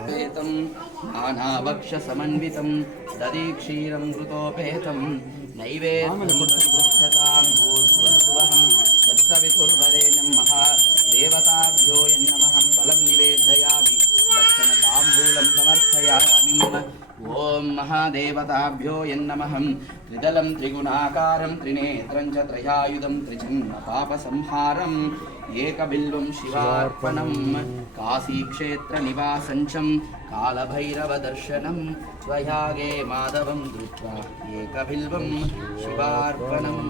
पेतं नानाभक्षसमन्वितं दधीक्षीरं घृतोपेतं नैवेद्यं प्रतिगृह्यतां भूर्भुवस्सुवहं तत्सवितुर्वरेण्यं महादेवताभ्यो यन्नमः फलं निवेदयामि दक्षिणताम्बूलं समर्पयामि ॐ महादेवताभ्यो यन्नमः त्रिदलं त्रिगुणाकारं त्रिनेत्रं च त्रयायुधं त्रिजन्मपापसंहारम् एकबिल्वं शिवार्पणं काशीक्षेत्रनिवासञ्चं कालभैरवदर्शनं त्वयागे माधवं दृष्ट्वा एकबिल्वं शिवार्पणं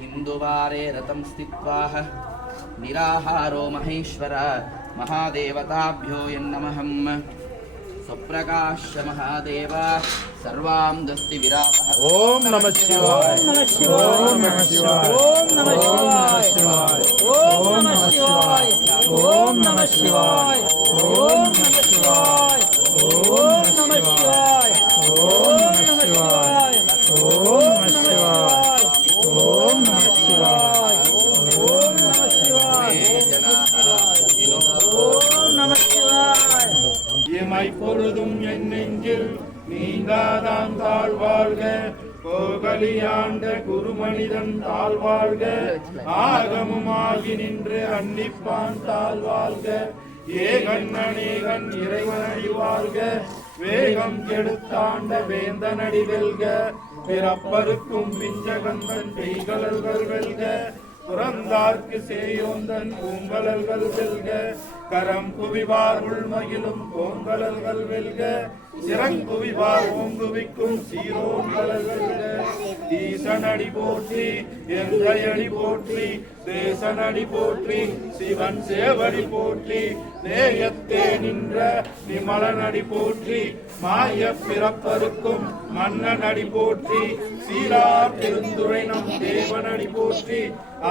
हिन्दुवारे रतं स्थित्वा निराहारो महेश्वर महादेवताभ्यो यन्नमः स्वप्रकाश्य महादेव सर्वां दस्ति विरामः ओम नमः शिवाय ओम नमः शिवाय ओम नमः शिवाय ओम नमः शिवाय ओम नमः शिवाय ओम नमः शिवाय ओम नमः शिवाय ओम नमः शिवाय ओम नमः शिवाय ओम नमः शिवाय ओम नमः शिवाय ओम नमः शिवाय இமை பொழுதும் என் நெஞ்சில் நீங்காதான் தாழ்வாழ்க கோகலியாண்ட குருமனிதன் தாழ்வாழ்க ஆகமுமாகி நின்று அன்னிப்பான் தாழ்வாழ்க ஏகன் அநேகன் இறைவனடி வாழ்க வேகம் கெடுத்தாண்ட வேந்தனடி வெல்க பிறப்பருக்கும் பிஞ்சகந்தன் பெய்கலல்கள் வெல்க புறந்தார்க்கு சேயோந்தன் பூங்கலல்கள் வெல்க கரம் குவிவார் உள்மகிழும் கோங்கலல்கள் வெல்க சிறங்குவிவார் ஓங்குவிக்கும் சீரோங்கலல் வெல்க ஈசனடி போற்றி எந்தையடி போற்றி தேசனடி போற்றி சிவன் சேவடி போற்றி நேயத்தே நின்ற நிமலனடி போற்றி மாய பிறப்பருக்கும் மன்னனடி போற்றி சீரார் பெருந்துரை நம் தேவனடி போற்றி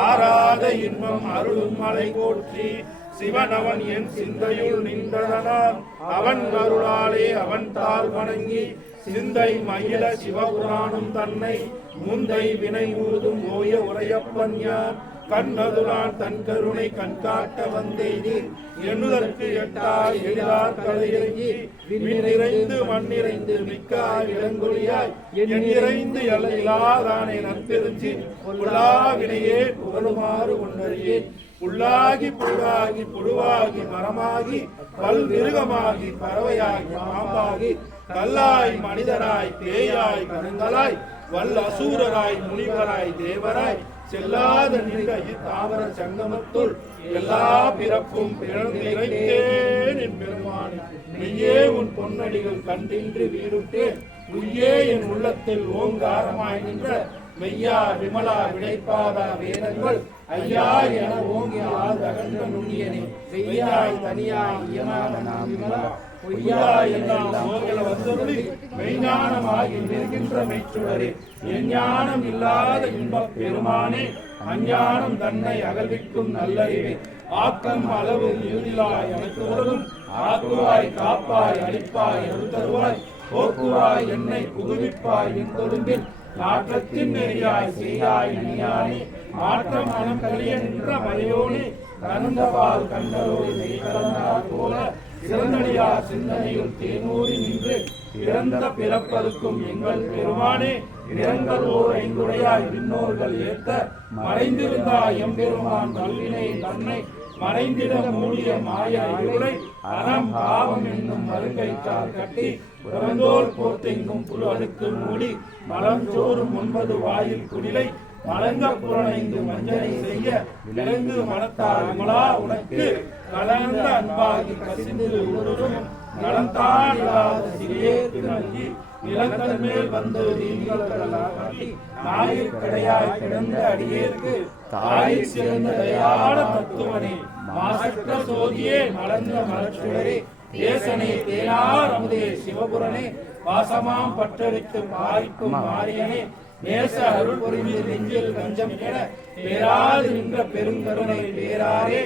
ஆராத இன்பம் அருளும் மலை போற்றி சிவன் அவன் என் சிந்தையுள் நின்றதனால் அவன் அருளாலே அவன் தாள் வணங்கி சிந்தை மயில சிவபுராணம் தன்னை முந்தை வினை ஊதும் ஓய உரையப்பன் யார் கண்ணதுரான் தன் கருணை கண்காட்ட வந்தேனி எண்ணுதற்கு எட்டாய் எழிலார் கலையிறங்கி விண்ணிறைந்து மண்ணிறைந்து மிக்காய் இளங்கொழியாய் எண்ணிறைந்து எல்லையிலாதானே நற்பெருஞ்சி புல்லாவினையே புகழுமாறு கொண்டறியேன் புல்லாகி புல்லாகி புழுவாகி மரமாகி பல்விருகமாகி பறவையாகி பாம்பாகி கல்லாய் மனிதராய் பேயாய் கருங்கலாய் வல்ல அசூரராய் முனிவராய் தேவராய் செல்லாத நின்ற இத்தாவர சங்கமத்துள் எல்லா பிறப்பும் பிறந்திரைத்தேன் என் பெருமானே மெய்யே உன் பொன்னடிகள் கண்டின்று வீடுட்டேன் உய்யே என் உள்ளத்தில் ஓங்காரமாய் நின்ற மெய்யா விமலா விடைப்பாதா வேதங்கள் ஐயா என ஓங்கி ஆழ்ந்த நுண்ணியனே வெய்யாய் தனியாய் இயமான நாம் விமலா பொய்யா எல்லாம் மோகல வந்தொழி மெய்ஞானமாகி நிற்கின்ற மெய்ச்சுடரே எஞ்ஞானம் இல்லாத இன்பப் பெருமானே அஞ்ஞானம் தன்னை அகழ்விக்கும் நல்லறிவே ஆக்கம் அளவு இறுதிலாய் அனைத்துவதும் ஆக்குவாய் காப்பாய் அளிப்பாய் அருள்தருவாய் போக்குவாய் என்னை புகுவிப்பாய் என் தொழும்பில் நாற்றத்தின் நெறியாய் செய்யாய் நனியானே மாற்றம் மனம் கலிய நின்ற மறையோனே கலந்த பால் கண்களோடு நெய் கலந்தார் போல சிறந்தடியார் சிந்தனையில் தேனூறி நின்று பிறந்த பிறப்பருக்கும் எங்கள் பெருமானே இரங்கல் ஓர் ஐந்துடையாய் விண்ணோர்கள் ஏத்த மறைந்திருந்தாய் எம்பெருமான் கல்வினை தன்னை மறைந்திட மூடிய மாய இருளை அறம் பாவம் என்னும் மருங்கைச்சால் கட்டி பிறந்தோர் போர்த்தெங்கும் புழு அடுக்கு மூடி மலம் சோறும் 9 வாயில் குடிலை மலங்க புறணைந்து மஞ்சனை செய்ய விலங்கு மனத்தால் விமலா உனக்கு கலந்த அன்பாகி கசிந்து உருளும் நலந்தான் இல்லாத சிறியேற்கு நல்கி நிலங்கள் மேல் வந்து நீங்களாகி நாயிற் கிடையாய் கிடந்த அடியேற்கு தாயிற் சிறந்த தயான தத்துவனே மாசற்ற சோதியே மலர்ந்த மலச்சுடரே தேசனே தேனார் அமுதே சிவபுரனே வாசமாம் பற்றடித்து பாரிக்கும் மாரியனே நேச அருள் புரிந்து நெஞ்சில் கஞ்சம் என பேராது நின்ற பெருங்கருணை பேராரே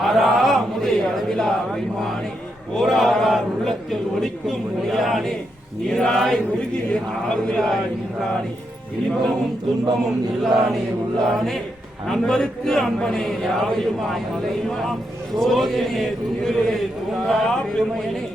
ஆரா அமுதே அளவிலா அபிமானே ஓராரார் உள்ளத்தில் ஒலிக்கும் ஒளியானே நீராய் உருகி ஆறுகிறாய் நின்றானே இன்பமும் துன்பமும் இல்லானே உள்ளானே அன்பருக்கு அன்பனே யாவையுமாய் மலையுமாம் சோதியனே துங்கிலே தூங்கா பெருமையனே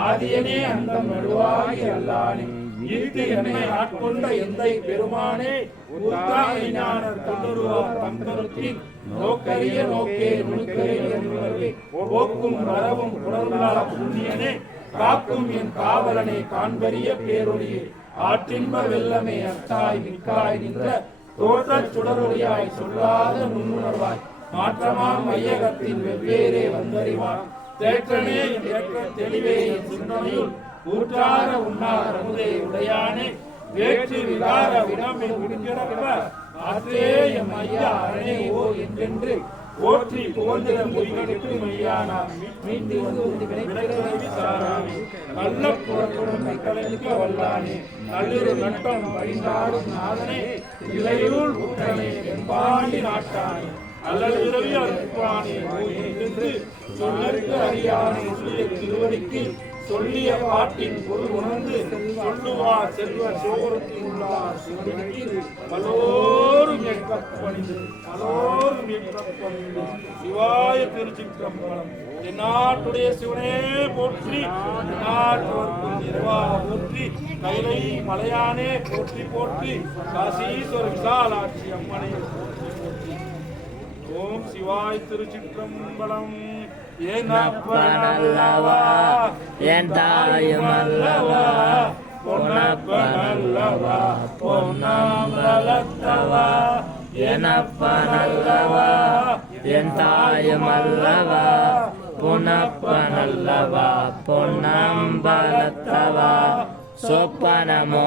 ஆதியனே அந்தம் நடுவாகி அல்லானே ஈர்த்து என்னை ஆட்கொண்ட எந்தை பெருமானே உத்தாய் ஞானர் தொண்டுருவார் தங்கருத்தின் நோக்கரிய நோக்கே நுணுக்கரிய போக்கும் வரவும் புணர்வுலா புண்ணியனே காக்கும் என் காவலனை காண்பரிய பேரொழியே ஆற்றின்ப வெள்ளமே அத்தாய் மிக்காய் நின்ற தோற்றச் சுடரொழியாய் சொல்லாத நுண்ணுணர்வாய் மாற்றமாம் மையகத்தின் வெவ்வேறே வந்தறிவான் தேற்றனே என் ஏற்ற தெளிவே என் சிந்தனையுள் ஊற்றார உண்ணார் அமுதே உடையானே வேற்று விகார விடமில் விடுகிடப்ப ஆற்றே எம் ஐயா அரணே ஓ என்றென்று போற்றி போந்திர பொய்களுக்கு மெய்யானார் மீண்டு வந்து வினைக்கிழவி சாராமே நல்ல புறப்படும் மக்களுக்கு வல்லானே நல்லிரு நட்டம் பைந்தாடும் நாதனே இலையுள் உத்தனே வெம்பாண்டி நாட்டானே அல்லல் விரவி அறுப்பானே என்று சொல்லற்கு அறியானே சொல்லிய திருவடிக்கு சொல்லிய பாட்டின் பொருள் உணர்ந்து சொல்லுவார் செல்வர் சோகரத்தில் உள்ளார் சிவடிக்கு பலோரும் எக்கப்பணிந்து சிவாய திருச்சிற்றம்பலம் தென்னாட்டுடைய சிவனே போற்றி நாட்டவர்க்கும் நிர்வா போற்றி கைலை மலையானே போற்றி போற்றி காசீஸ்வர விசாலாட்சி அம்மனை போற்றி போற்றி ஓம் சிவாய் திருச்சிற்றம்பலம் என்னப்பனல்லவா என் தாயுமல்லவா பொன்னப்பனல்லவா பொன்னாம்பலத்தவா என்னப்பனல்லவா என் தாயுமல்லவா பொன்னப்பனல்லவா பொன்னாம்பலத்தவா சொப்பனமோ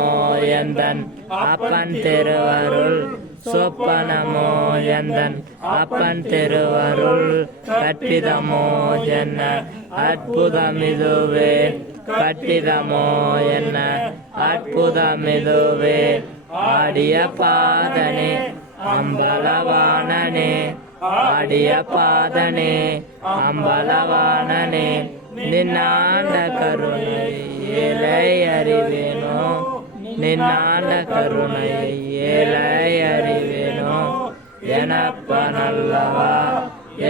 எந்தன் அப்பன் திருவருள் சொப்பனமோ எந்தன் அப்பன் திருவருள் கட்டிதமோ என்ன அற்புதமிதுவே கட்டிதமோ என்ன அற்புதமிதுவே ஆடிய பாதனே அம்பலவானனே ஆடிய பாதனே அம்பலவானனே நின்னாண்ட கருணை ஏழை அறிவேனோ நின்னாண்ட கருணை ஏழை அறிவேனோ எனப்பனல்லவா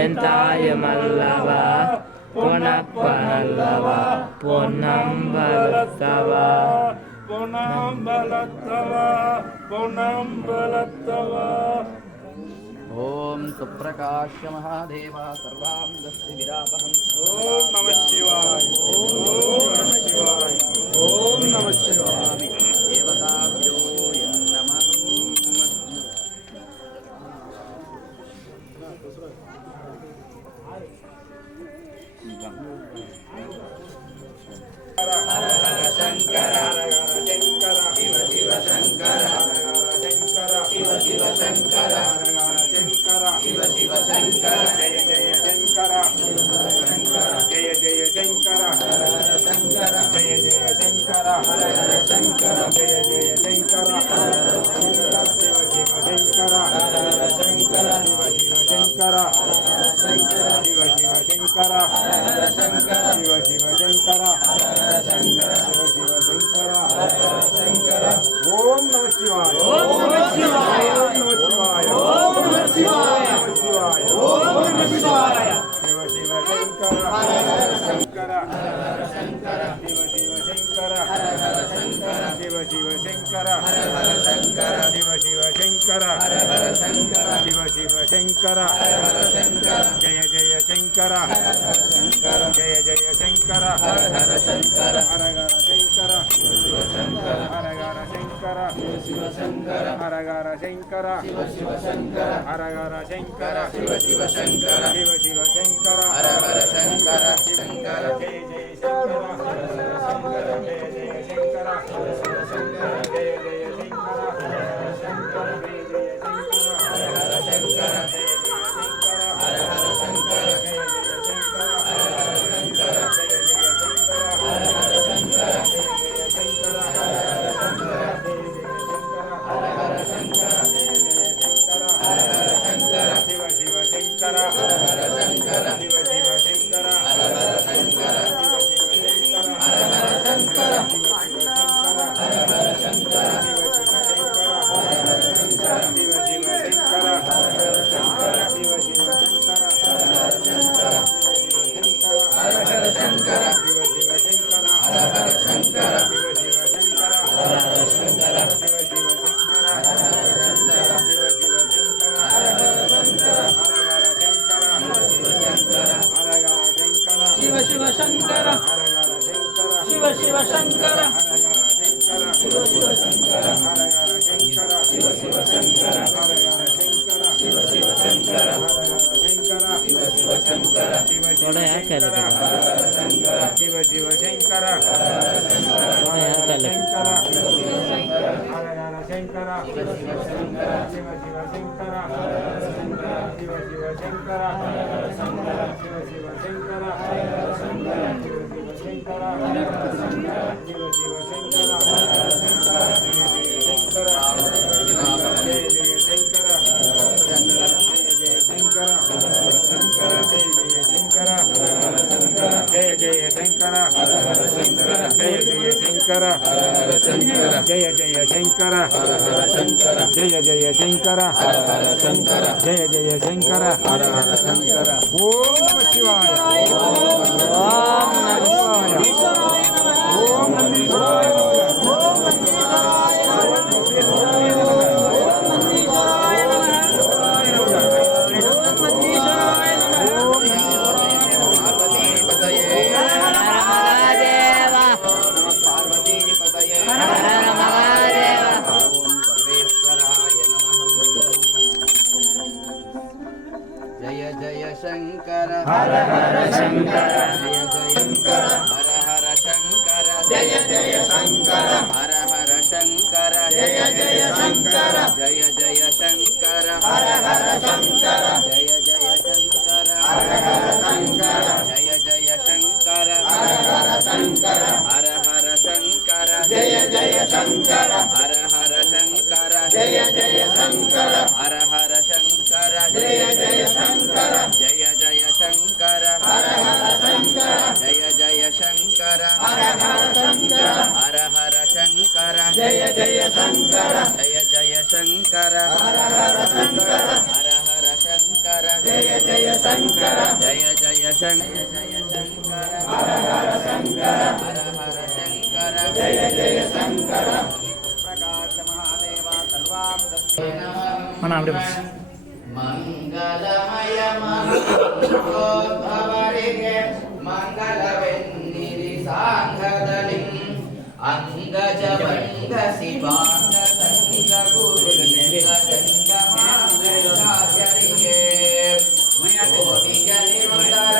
என் தாயுமல்லவா பொன்னப்பனல்லவா பொன்னம்பலத்தவா பொன்னம்பலத்தவா பொன்னம்பலத்தவா ஓம் சுப்ரகாஷ்ய மகாதேவா சர்வாம் தஸ்தி விராபகம் ஓம் நம சிவாய் ஓம் நம சிவாய் ஓம் நம சிவாய் தேவதாப்யோ நமः சங்கர சங்கர சிவ சிவ சங்கர சங்கர சிவ சிவ சங்கர சங்கர சிவ சிவ சங்கர ஜய ஜய சங்கர சங்கர ஜய ஜய சங்கர சங்கர ஜய ஜய சங்கர சங்கர ஜய ஜய சங்கர சங்கர சிவ சிவ சங்கர சங்கர சிவ சிவ சங்கர சங்கர சிவ சிவ சங்கர சங்கர சிவ சிவ சங்கர சங்கர சிவ சிவ சங்கர சங்கர ஓம் நம சிவாய ஓம் நம சிவாய ஓம் நம சிவாய ஓம் நம சிவாய ஓம் நம சிவாய சிவ சிவ சங்கர சங்கர சங்கர சிவ சிவ சங்கர சங்கர சிவ சிவ சங்கர சங்கர சிவ சிவ சங்கர சங்கர சிவ சிவ சங்கர ஜய ஜய சங்கர சங்கர ஜய ஜய சங்கர சங்கர ஹர ஹர சங்கர சிவ சங்கர ஹர ஹர சங்கர சிவ சங்கர ஹர ஹர சங்கர சிவ சிவ சங்கர ஹர ஹர சங்கர சிவ சிவ சங்கர சிவ சிவ சங்கர ஹர ஹர சங்கர சங்கர ஜய ஜய சங்கர சங்கர ஜய ஜய சங்கர சிவ சிவ சங்கர ஜய ஜய சங்கர சங்கர ஜய ஜய சங்கர ஹர ஹர சங்கர ஜய ஜய சங்கர ஹர ஹர சங்கர ஜய ஜய சங்கர ஹர ஹர சங்கர ஜய ஜய சங்கர ஹர ஹர சங்கர ஜய ஜய சங்கர ஹர ஹர சங்கர ஜய ஜய சங்கர ஹர ஹர சங்கர ஜய ஜய சங்கர ஹர ஹர சங்கர சிவ சிவ சங்கர ஹர ஹர சங்கர சிவ சிவ சங்கர ஹர ஹர சங்கர சிவ சிவ சங்கர ஹர ஹர சங்கர சிவ சிவ சங்கர ஹர ஹர சங்கர சிவ சிவ சங்கர ஹர ஹர சங்கர சிவ சிவ சங்கர ஹர ஹர சங்கர சிவ சிவ சங்கர ஹர ஹர சங்கர சிவ சிவ சங்கர ஹர ஹர சங்கர சிவ சிவ சங்கர ஹர ஹர சங்கர சிவ சிவ சங்கர ஹர ஹர சங்கர சிவ சிவ சங்கர ஹர ஹர சங்கர சிவ சிவ சங்கர ஹர ஹர சங்கர ஹர ஹர சங்கர சிவ சிவ சங்கர ஹர ஹர சங்கர சிவ சிவ சங்கர ஹர ஹர சங்கர சிவ சிவ சங்கர ஹர ஹர சங்கர சிவ சிவ சங்கர ஹர ஹர சங்கர சிவ சிவ சங்கர ஹர ஹர சங்கர சிவ சிவ சங்கர சிவ சிவ சங்கர ஹர ஹர சங்கர சிவ சிவ சங்கர ஹர ஹர சங்கர ஹர ஹர சங்கர சிவ சிவ சங்கர ஹர ஹர சங்கர சிவ சிவ சங்கர சிவ சிவ சங்கர ஹர ஹர சங்கர சிவ जय जय शंकर हर हर शंकर जय जय शंकर हर हर शंकर जय जय शंकर हर हर शंकर ओम नमः शिवाय ओम नमः शिवाय ओम नमः शिवाय शंकर हर हर शंकर जय जय हर हर शंकर जय जय शंकर हर हर शंकर जय जय शंकर जय जय शंकर हर हर शंकर जय जय शंकर हर हर शंकर जय जय शंकर हर हर शंकर हर हर शंकर जय जय शंकर हर हर शंकर जय जय शंकर हर हर शंकर जय जय शंकर जय जय शंकर हर हर शंकर जय जय शंकर हर हर शंकर हर हर शंकर जय जय शंकर जय जय शंकर हर हर शंकर हर हर शंकर जय जय शंकर जय जय शंकर हर हर शंकर हर हर शंकर जय जय शंकर प्रकाश महादेव सर्वांतस्मै ಮಂಗಲಮಯ ಮಂಗೋದ್ಭವರಿಗೆ ಮಂಗಲವೆನ್ನಿರಿ ಸಾಂಗದಲ್ಲಿ ಅಂಗಜ ಬಂಧ ಶಿವಾಂಗ ಸಂಗ ಗುರುಲಿಂಗ ಚಂಗಮಾಚಾರ್ಯರಿಗೆ ಕೋಟಿಯ ನಿರುತರ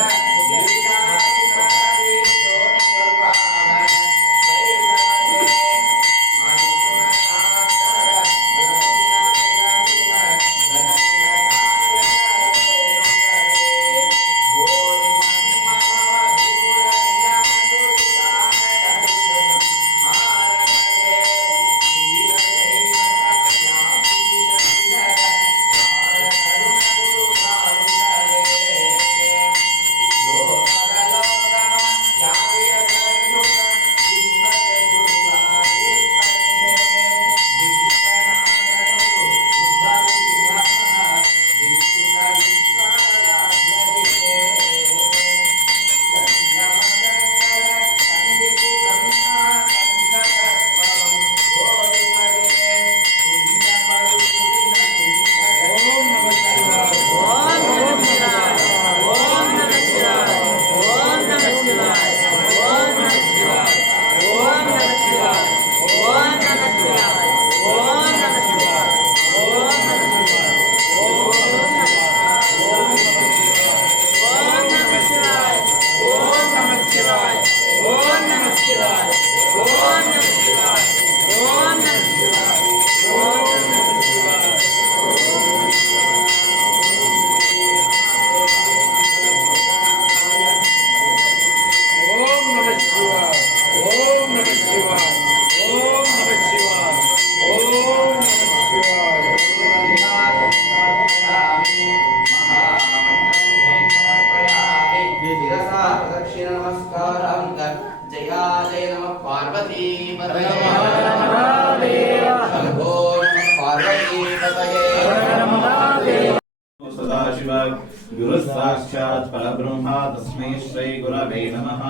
गुरु साक्षात् परब्रह्म तस्मै श्री गुरवे नमः।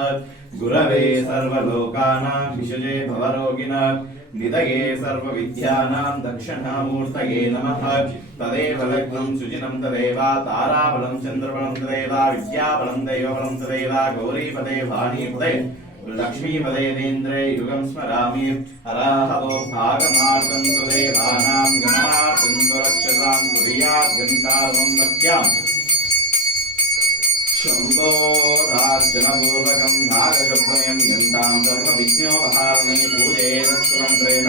गुरवे सर्वलोकानां विषये भवरोगिणां निधये सर्वविद्यानां दक्षिणामूर्तये नमः। तदेव लग्नं सुजिनं तदेव ताराबलं चन्द्रबलं तदेव विद्याबलं दैवबलं तदेव गौरीपदे वाणीपदे लक्ष्मीपदेन्द्रे युगं स्मरामि। अराहतो भागमार्तं तदेवानां गणार्तं रक्षतां कुर्यात् गणितार्वं मत्याम्। शम्भो राजनपूर्वकं नागशब्दमयं यन्तां सर्वविघ्नोपहारणे पूजयेत् सुमन्त्रेण।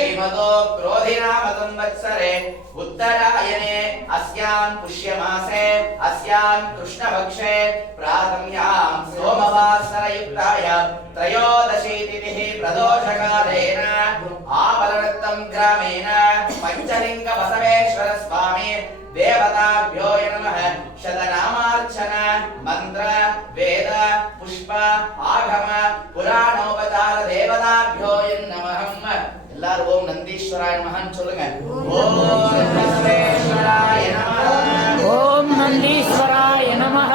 संवत्सरे उत्तरायणे अस्यां पुष्यमासे अस्यां कृष्णपक्षे प्रातम्यां सोमवासरयुक्तायां त्रयोदशी तिथिः प्रदोषकालेन आपलनत्तं ग्रामेण पञ्चलिंग बसवेश्वर स्वामी देवताभ्यो नमः शतनामार्चन मंत्र वेद पुष्प आगम पुराणोपचार देवताभ्यो नमः எல்லாரும் ஓம் நந்தீஸ்வராய நமஹன்னு சொல்லுங்க ஓம் விஸ்வேஸ்வராய நமः ஓம் நந்தீஸ்வராய நமः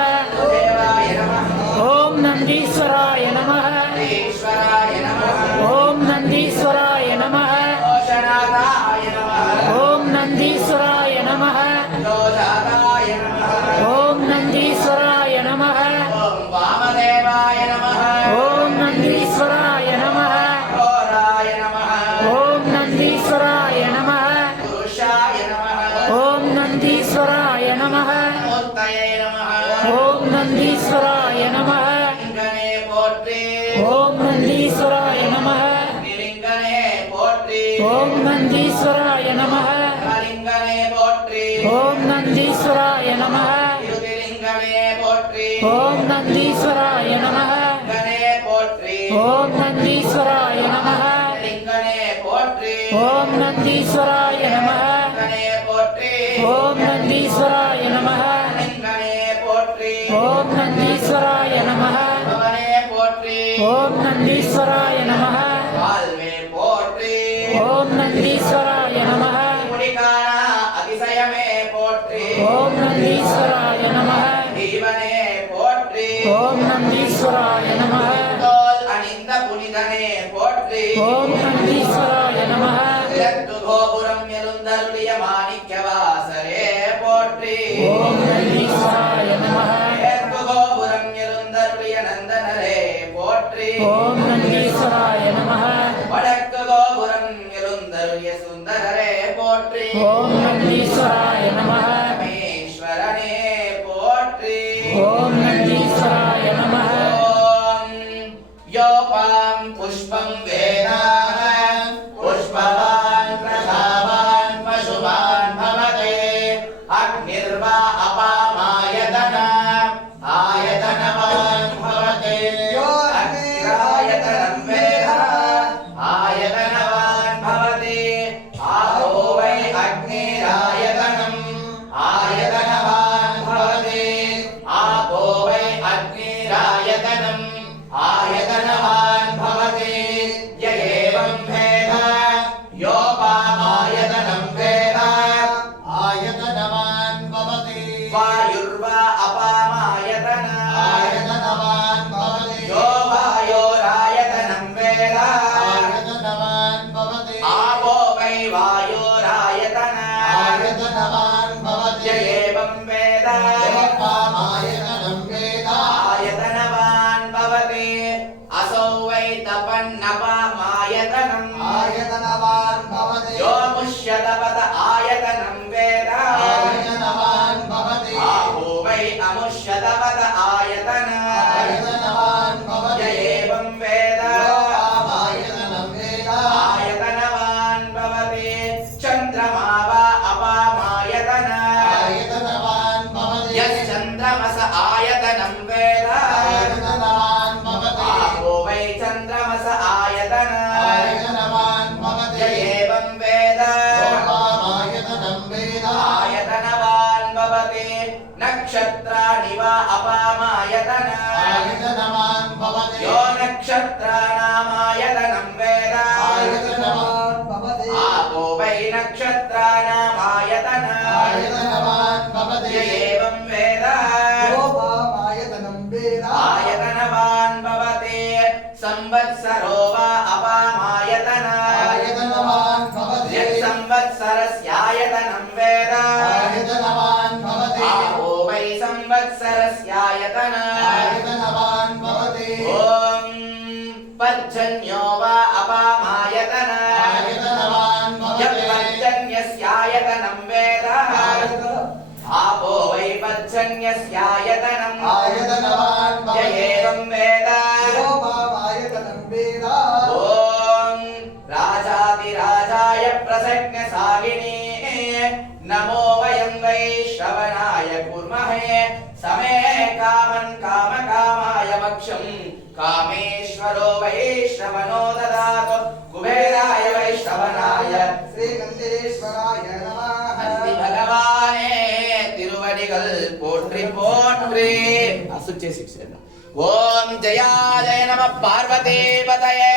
தேவாய நமः ஓம் நந்தீஸ்வராய நமः ஈஸ்வராய நமः ஓம் நந்தீஸ்வராய நமः ஓஷநாதாய நமः ஓம் நந்தீஸ்வராய நமः யோஜாதாய நமः ஓம் நந்தீஸ்வராய நமः ஓம் வாமதேவாய நமः ஓம் நந்தீஸ்வராய நமः கோராய நமः ஓம் நந்தீஸ்வராய நமः புருஷாய நமः ஓம் நந்தீஸ்வராய நமः மூர்த்தயே நமः ஓம் நந்தீஸ்வராய நமः லிங்கனே போற்றி ஓம் நந்தீஸ்வராய நமः லிங்கனே போற்றி ஓம் நந்தீஸ்வராய நமः லிங்கனே போற்றி ஓம் நந்தீஸ்வராய நமः லிங்கனே போற்றி ஓம் நந்தீஸ்வராய நமः லிங்கனே போற்றி ஓம் நந்தீஸ்வராய நமः லிங்கனே போற்றி ஓம் நந்தீஸ்வராய நமः லிங்கனே போற்றி ஓம் நந்தீஸ்வராய நமः லிங்கனே போற்றி ஓம் நந்தீஸ்வராய நமः பவனே போற்றி ஓம் நந்தீஸ்வராய நமः வாழ்வே போற்றி ஓம் நந்தீஸ்வராய நமः முடிகாணா அதிசயமே போற்றி ஓம் நந்தீஸ்வராய நமः ஜீவனே போற்றி ஓம் நந்தீஸ்வராய நமः தோல் அணிந்த புனிதனே போற்றி ஓம் நந்தீஸ்வராய நமः விளக்கு கோபுரம் எழுந்தருளிய மாணிக்கவாசரே போற்றி ஓம் நந்தீஸ்வராய நமः மேற்கு கோபுரம் எழுந்தருளிய நந்தனரே போற்றி ஓம் நந்தீஸ்வராய நமः வடக்கு கோபுரம் எழுந்தருளிய சுந்தரரே போற்றி ஓம் நந்தீஸ்வராய நமः பரமேஸ்வரனே போற்றி ஓம் நந்தீஸ்வராய நமः ஓம் யோபாம் புஷ்பம் வேதாः புஷ்பவான் பிரசாவான் பசுவான் பவதே அக்னிர்வா அபாமாயதன ஆயதனவான் பவதே அக்னிராயதனம் வேத ஆயதனவான் பவதே ஆபோ வை அக்னிராயதனம் ஆயதனவான் பவதே ஆபோ வை அக்னிராயதனம் आयतनवान् भवति य एवं वेद योपामायतनं वेद आयतनवान् भवति वायुर्वा अपामायतन आयतनवान् भवति यो वायोरायतनं वेद आयतनवान् भवति आपो वै वायोरायतन आयतनवान् भवति य एवं वेद योपामायतनं वेद आयतनवान् भवति असौ वै तपन्नपामायतनम् आयतनवान् भवति यो मुष्यतपत आयतनं वेद आयतनवान् भवति आहो वै अमुष्यतपत आयतन आयतनवान् भवति य एवं वेद योपामायतनं वेद आयतनवान् भवति चन्द्रमा वा अपामायतन आयतनवान् भवति यश्चन्द्रमस आयतनं वेद आयतनवान् भवति आहो वै चन्द्रमस आयतन आयतनवान् भवति य एवं वेद योपामायतनं वेद आयतनवान् भवति नक्षत्राणि वा अपामायतन आयतनवान् भवति यो नक्षत्राणामायतनं वेद आयतनवान् भवति आपो वै नक्षत्राणामायतन आयतनवान् भवति य एवं वेद योपामायतनं वेद आयतनवान् भवति संवत्सरो वा अपामायतन आयतनवान् भवति यत्संवत्सरस्यायतनं वेद आयतनवान् भवति आपो वै संवत्सरस्यायतन आयतनवान् भवति ॐ पर्जन्यो वा अपामायतन आयतनवान् भवति यत्पर्जन्यस्यायतनं वेद आपो वै पर्जन्यस्यायतनम् आयतनवान् य भवति एवं वेद योपामायतनं वेद ॐ राजाधिराजाय प्रस सर्वसज्ञसागिने नमो वयं वैश्रवणाय कुर्महे समे कामन् कामकामाय वक्षं कामेश्वरो वैश्रवणो ददातु कुबेराय वैश्रवणाय श्रीगन्धेश्वराय नमः अस्ति भगवाने तिरुवडिगल पोट्रि पोट्रि असुचे शिक्षण ओम जया जय नमः पार्वती पतये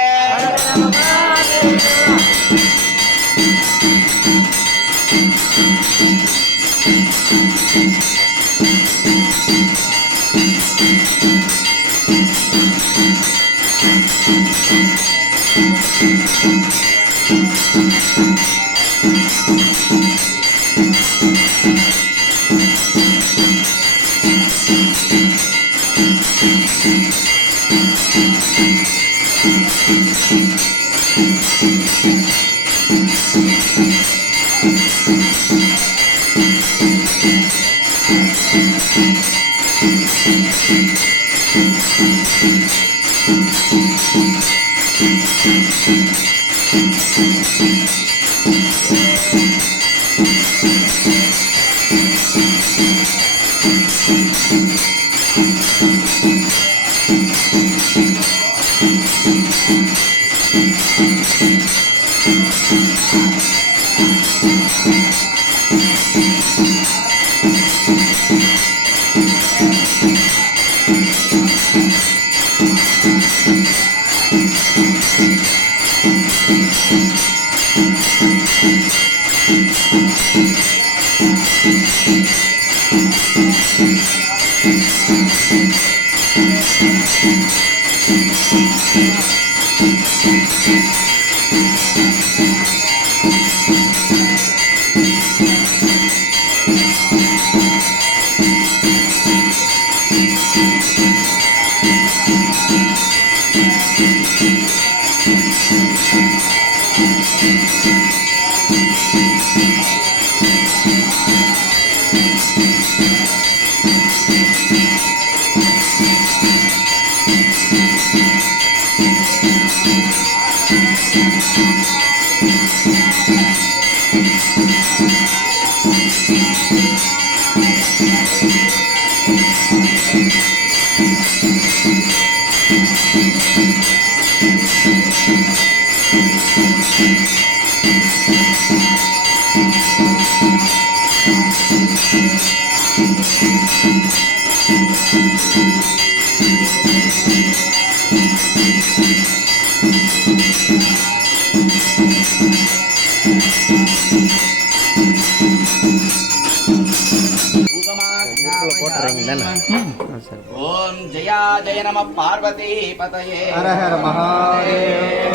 ओम जया जय नमः पार्वती पतये हर हर महादेव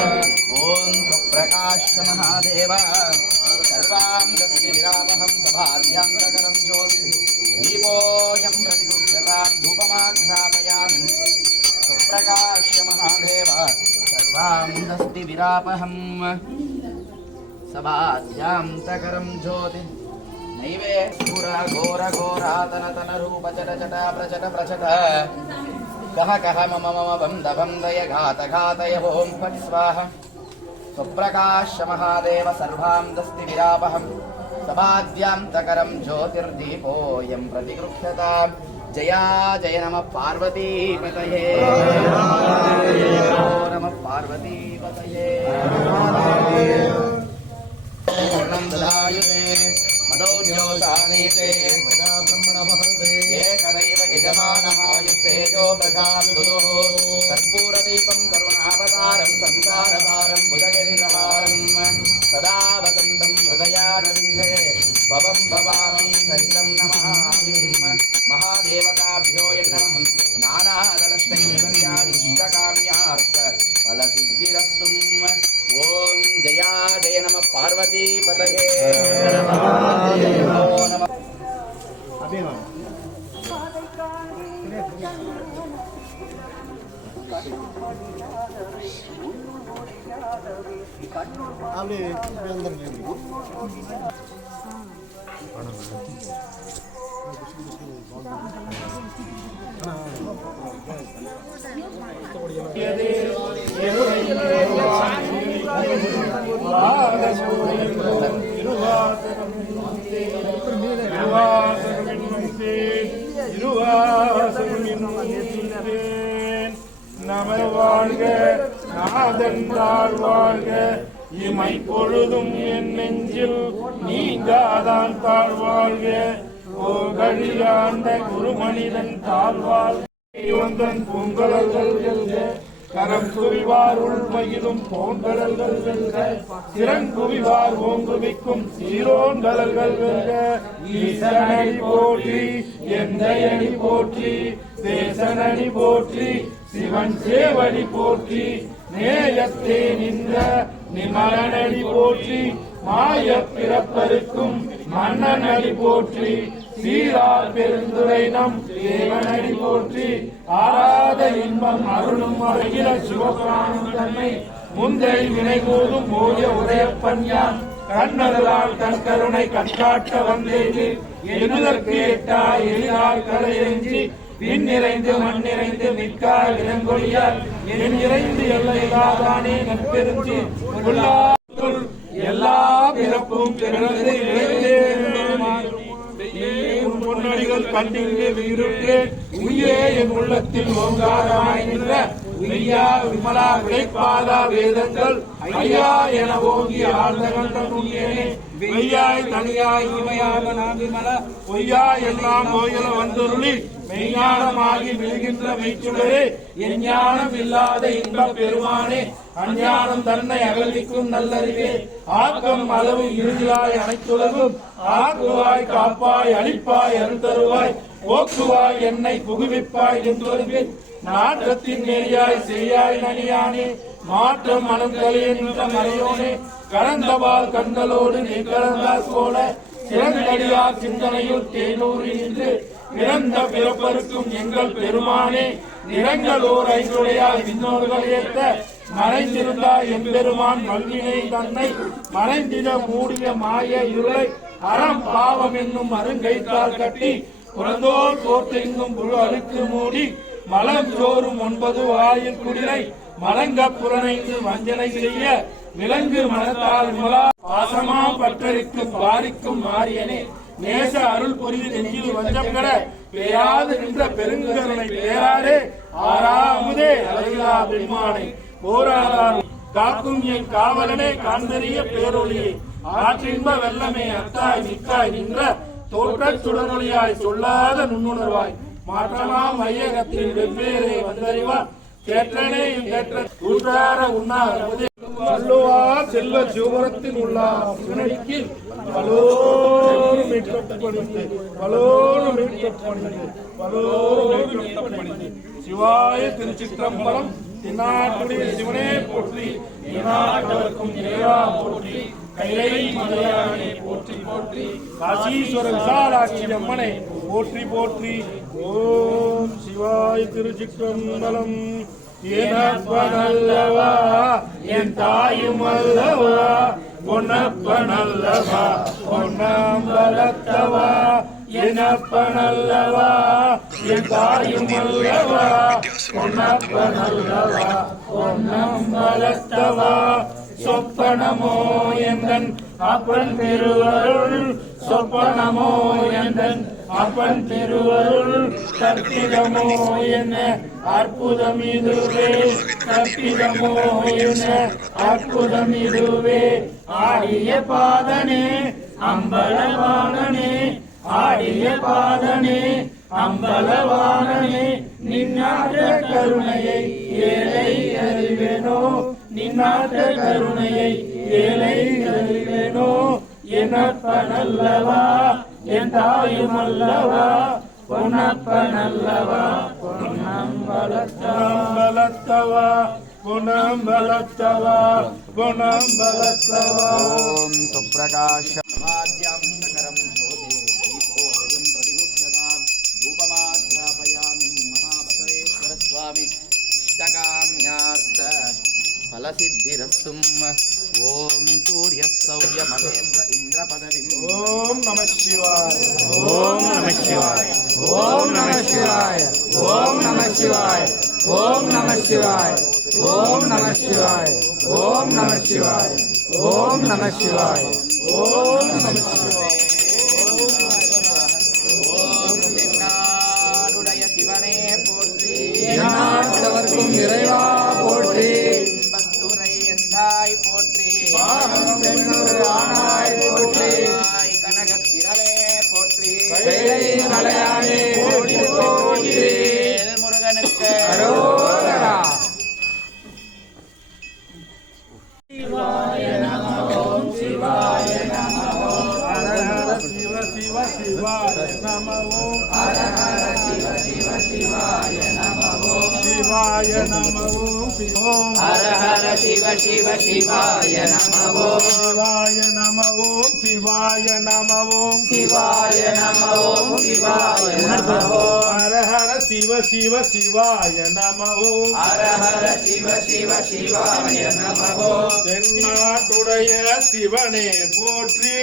ओम सुप्रकाश महादेव सर्वांगस्य विरामहं सभाध्यान्तकरं ज्योति दीपोऽयं प्रतिगृह्यतां धूपमाघ्रापयामि सुप्रकाश महादेव सर्वांगस्य विरामहं सभाध्यान्तकरं ज्योति नैवे सुरा घोर घोरातन तन रूप चट चटा प्रचट प्रचट कह कह मम मम बन्द बन्दय घात घातय ओम फट् स्वाहा सुप्रकाश महादेव सर्वांगस्ति विरापहं सभाद्यान्तकरं ज्योतिर्दीपोऽयं प्रतिगृह्यतां जया जय नमः पार्वती पतये नमः पार्वती पतये पूर्णं ददायुते मदौर्योसानीते एकदैव यजमानः यस्तेजो प्रजान्तुः कर्पूरदीपं करुणावतारं संसारसारं भुजगेन्द्रहारं सदा वसन्तं हृदयारविन्दे भवं भवामि सहितं नमामि महादेवताभ्यो नमः नानादलष्टैश्वर्यादिष्टकाम्यार्थ फलसिद्धिरस्तु ओम जया जय नमः पार्वती पतये नमः हाँ நம வாழ்க நாதன்றாள் வாழ்க இமை பொழுதும் என் நெஞ்சில் நீங்காதான் தாழ்வாழ்க ஓகழியாண்ட குருமனிதன் தாழ்வாள் வந்தன் பூங்கலர்கள் வெல்க கரம் குவிவார் உள்மயிலும் போங்கடல்கள் வெல்க சிறங்குவிவார் ஓங்குவிக்கும் சீரோன்கடல்கள் வெல்க ஈசனடி போற்றி எந்தையடி போற்றி தேசனடி போற்றி சிவன் சேவடி போற்றி நேயத்தே நின்ற நிமலனடி போற்றி மாய பிறப்பருக்கும் மன்னனடி போற்றி சீரார் பெருந்துரை நம் தேவனடி போற்றி ஆராத இன்பம் அருளும் அழகில சிவபுராணம் தன்னை முந்தை வினைகூடும் ஓய உதயப்பன் யான் கண்ணருளால் தன் கருணை கண்காட்ட வந்தேது எழுதற்கு எட்டா எளிதால் கலையெஞ்சி விண் நிறைந்து மண் நிறைந்து மிக்கால் இளங்கொழியால் என் நிறைந்து எல்லையில்லாதானே நற்பெருஞ்சி எல்லா பிறப்பும் பிறந்து பொன்னடிகள் கண்டிங்கு வீருட்டு உயே என் உள்ளத்தில் ஓங்காரமாய் நின்ற உய்யா விமலா விளைப்பாதா வேதங்கள் ஐயா என ஓங்கி ஆழ்ந்த கண்ட நுண்ணியனே வெய்யாய் தனியாய் இமையாக நான் விமல பொய்யா எல்லாம் கோயில வந்துருளி மெய்ஞானமாகி விழுகின்ற மெய்ச்சுடரே எஞ்ஞானம் இல்லாத இன்பப் பெருமானே அஞ்ஞானம் தன்னை அகலிக்கும் நல்லறிவே ஆக்கம் அளவு இறுதியாய் அனைத்துலகும் ஆக்குவாய் காப்பாய் அழிப்பாய் அருள் தருவாய் போக்குவாய் என்னை புகுவிப்பாய் என்றொருவேன் நாற்றத்தின் நெறியாய் செய்யாய் நனியானே மாற்றம் மனம் கலிய நின்ற மறையோனே கலந்தபால் கண்களோடு நீ கலந்தால் போல சிறந்தடியார் சிந்தனையுள் தேனூறி நின்று பிறந்த பிறப்பருக்கும் எங்கள் பெருமானே நிறங்களோர் ஐந்துடையார் விண்ணோர்கள் ஏற்ற மறைந்திருந்தாய் எம்பெருமான் வல்வினை தன்னை மறைந்திட மூடிய மாய இருளை அறம் பாவம் என்னும் அருங்கைத்தால் கட்டி புறந்தோல் கோர்த்தெங்கும் புழு அழுக்கு மூடி மலம் சோறும் 9 வாயில் குடிலை மலங்க புறனைந்து வஞ்சனை செய்ய விலங்கு மனத்தால் விமலா பாசமா பற்றரிக்கும் பாரிக்கும் மாரியனே நேச அருள் புரிது நெஞ்சில் வஞ்சம் கட பேயாது நின்ற பெருங்கருணை பேராரே ஆறாமுதே அழகிலா பெருமானை போராடார் காக்கும் என் காவலனே காண்பெரிய பேரொழியே ஆற்றின்ப வெள்ளமே அத்தாய் நிற்காய் நின்ற தோற்றச் சுடரொளியாய் சொல்லாத நுண்ணுணர்வாய் மாற்றமாம் வையகத்தில் வெவ்வேறே வந்தறிவார் கேட்டனே கேட்ட கூற்றார உண்ணார் சொல்லுவார் செல்வ சிவபுரத்தில் உள்ளார் சிவனடிக்கு பலோரும் மீட்கப்பணிந்து சிவாய திருச்சிற்றம்பலம் தென்னாட்டுடைய சிவனே போற்றி நாட்டவர்க்கும் இறைவா போற்றி கைலை மலையானே போற்றி போற்றி காசீஸ்வர விசாலாட்சி அம்மனை போற்றி போற்றி ஓம் சிவாய திருச்சிற்றம்பலம் எனப்பனல்லவா என் தாயும் அல்லவா பொன்னப்பனல்லவா பொன்னம்பலத்தவா எனப்பனல்லவா என் தாயும் அல்லவா பொன்னப்பனல்லவா பொன்னம்பலத்தவா சொப்பனமோ எந்தன் அப்பன் திருவருள் சொப்பனமோ எந்தன் அப்பன் திருவருள் கற்பிதமோ என்ன அற்புதம் இதுவே கற்பிதமோ என்ன அற்புதம் இதுவே ஆடிய பாதனே அம்பலவாணனே ஆடிய பாதனே அம்பலவாணனே நின்னாற்ற கருணையை ஏழை அறிவேனோ நின்னாற்ற கருணையை ஏழை அறிவேனோ எனப்பனல்லவா என் தாயும் அல்லவா பொன்னப்பனல்லவா பொன்னம்பலத்தவா பொன்னம்பலத்தவா பொன்னம்பலத்தவா ஓம் சுப்ரகாஷ மாத்யம் சகரம் ஜோதி தீபோயம் பிரதிமுக்ஷதாம் ரூபமாத்ராபயாமி மகாபசவேஸ்வர சுவாமி இஷ்டகாம்யார்த்த ஃபலசித்திரஸ்தும் ஓம் சூரிய சௌரிய மகேந்திர இந்திர பதவிம் ஓம் நம சிவாய ஓம் நம சிவாய ஓம் நம சிவாய ஓம் நம சிவாய ஓம் நம சிவாய ஓம் நம சிவாய ஓம் நம சிவாய ಓಂ ನಮಃ ಶಿವಾಯ ಓಂ ನಮಃ ಶಿವಾಯ ஓம் தென்னாடுடைய சிவனே போற்றி எந்நாட்டவர்க்கும் இறைவா போற்றி பத்துரை எந்தாய் போற்றி ஆனாய் போற்றி ஆய் கனகத்திரளே போற்றி கைலை மலையானே போற்றி போற்றி வேல் முருகனுக்கு அரோகரா शिवाय नमः ओम ஹர ஹர சிவ சிவ சிவாய நம ஓம் शिवाय नमः ओम शिवाय नमः ओम சிவாய நம ஓம் சிவாய நம ஓம் हर हर शिव शिव शिवाय नमः ओम ஹர ஹர சிவ சிவ சிவாய நம ஓம் தென்னாட்டுடைய சிவனே போற்றி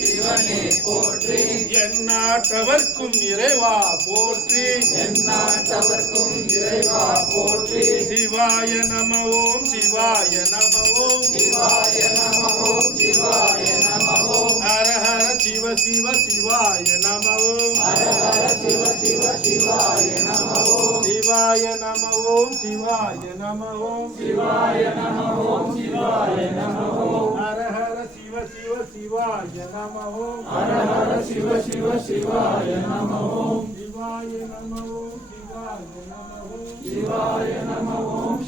சிவனே போற்றி எந்நாட்டவர்க்கும் இறைவா போற்றி எந்நாட்டவர்க்கும் இறைவா போற்றி சிவாய நம ஓம் சிவாய நம ஓம் சிவாய நம ஓம் சிவாய நம ஓம் ஹர ஹர சிவ சிவ சிவாய நம ஓம் ஹர ஹர சிவ சிவ சிவாய நம ஓம் சிவாய நம ஓம் சிவாய நம ஓம் சிவாய நம ஓம் சிவாய நம ஓம் ஹர ஹர சிவ சிவ சிவாய நம ஓம் ஹர ஹர சிவ சிவ சிவாய நம ஓம் சிவாய நம ஓம் சிவாய நம ஓம் சிவாய நம ஓம்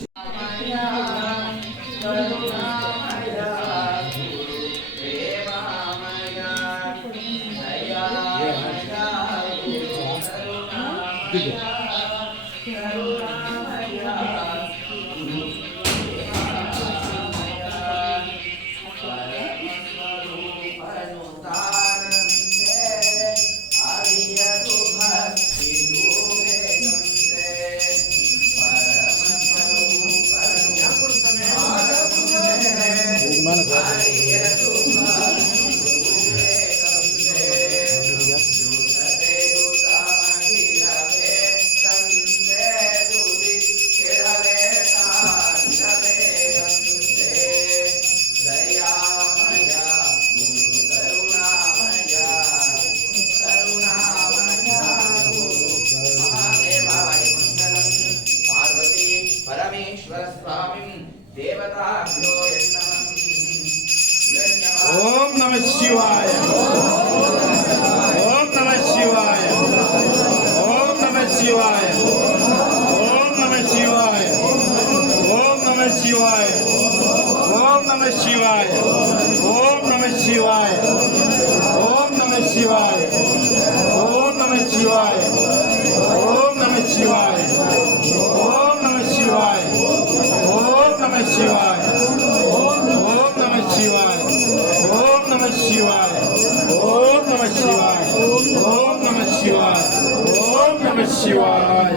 பார்வதி பரமேஸ்வர சுவாமி தேவதாभ्यो ओम नमः शिवाय ओम नमः शिवाय ओम नमः शिवाय ओम नमः शिवाय ओम नमः शिवाय ओम नमः शिवाय ओम नमः शिवाय ओम नमः शिवाय ओम नमः शिवाय ओम नमः शिवाय ओम नमः शिवाय ओम नमः शिवाय ओम नमः शिवाय ओम नमः शिवाय ओम नमः शिवाय ओम नमः शिवाय ओम नमः शिवाय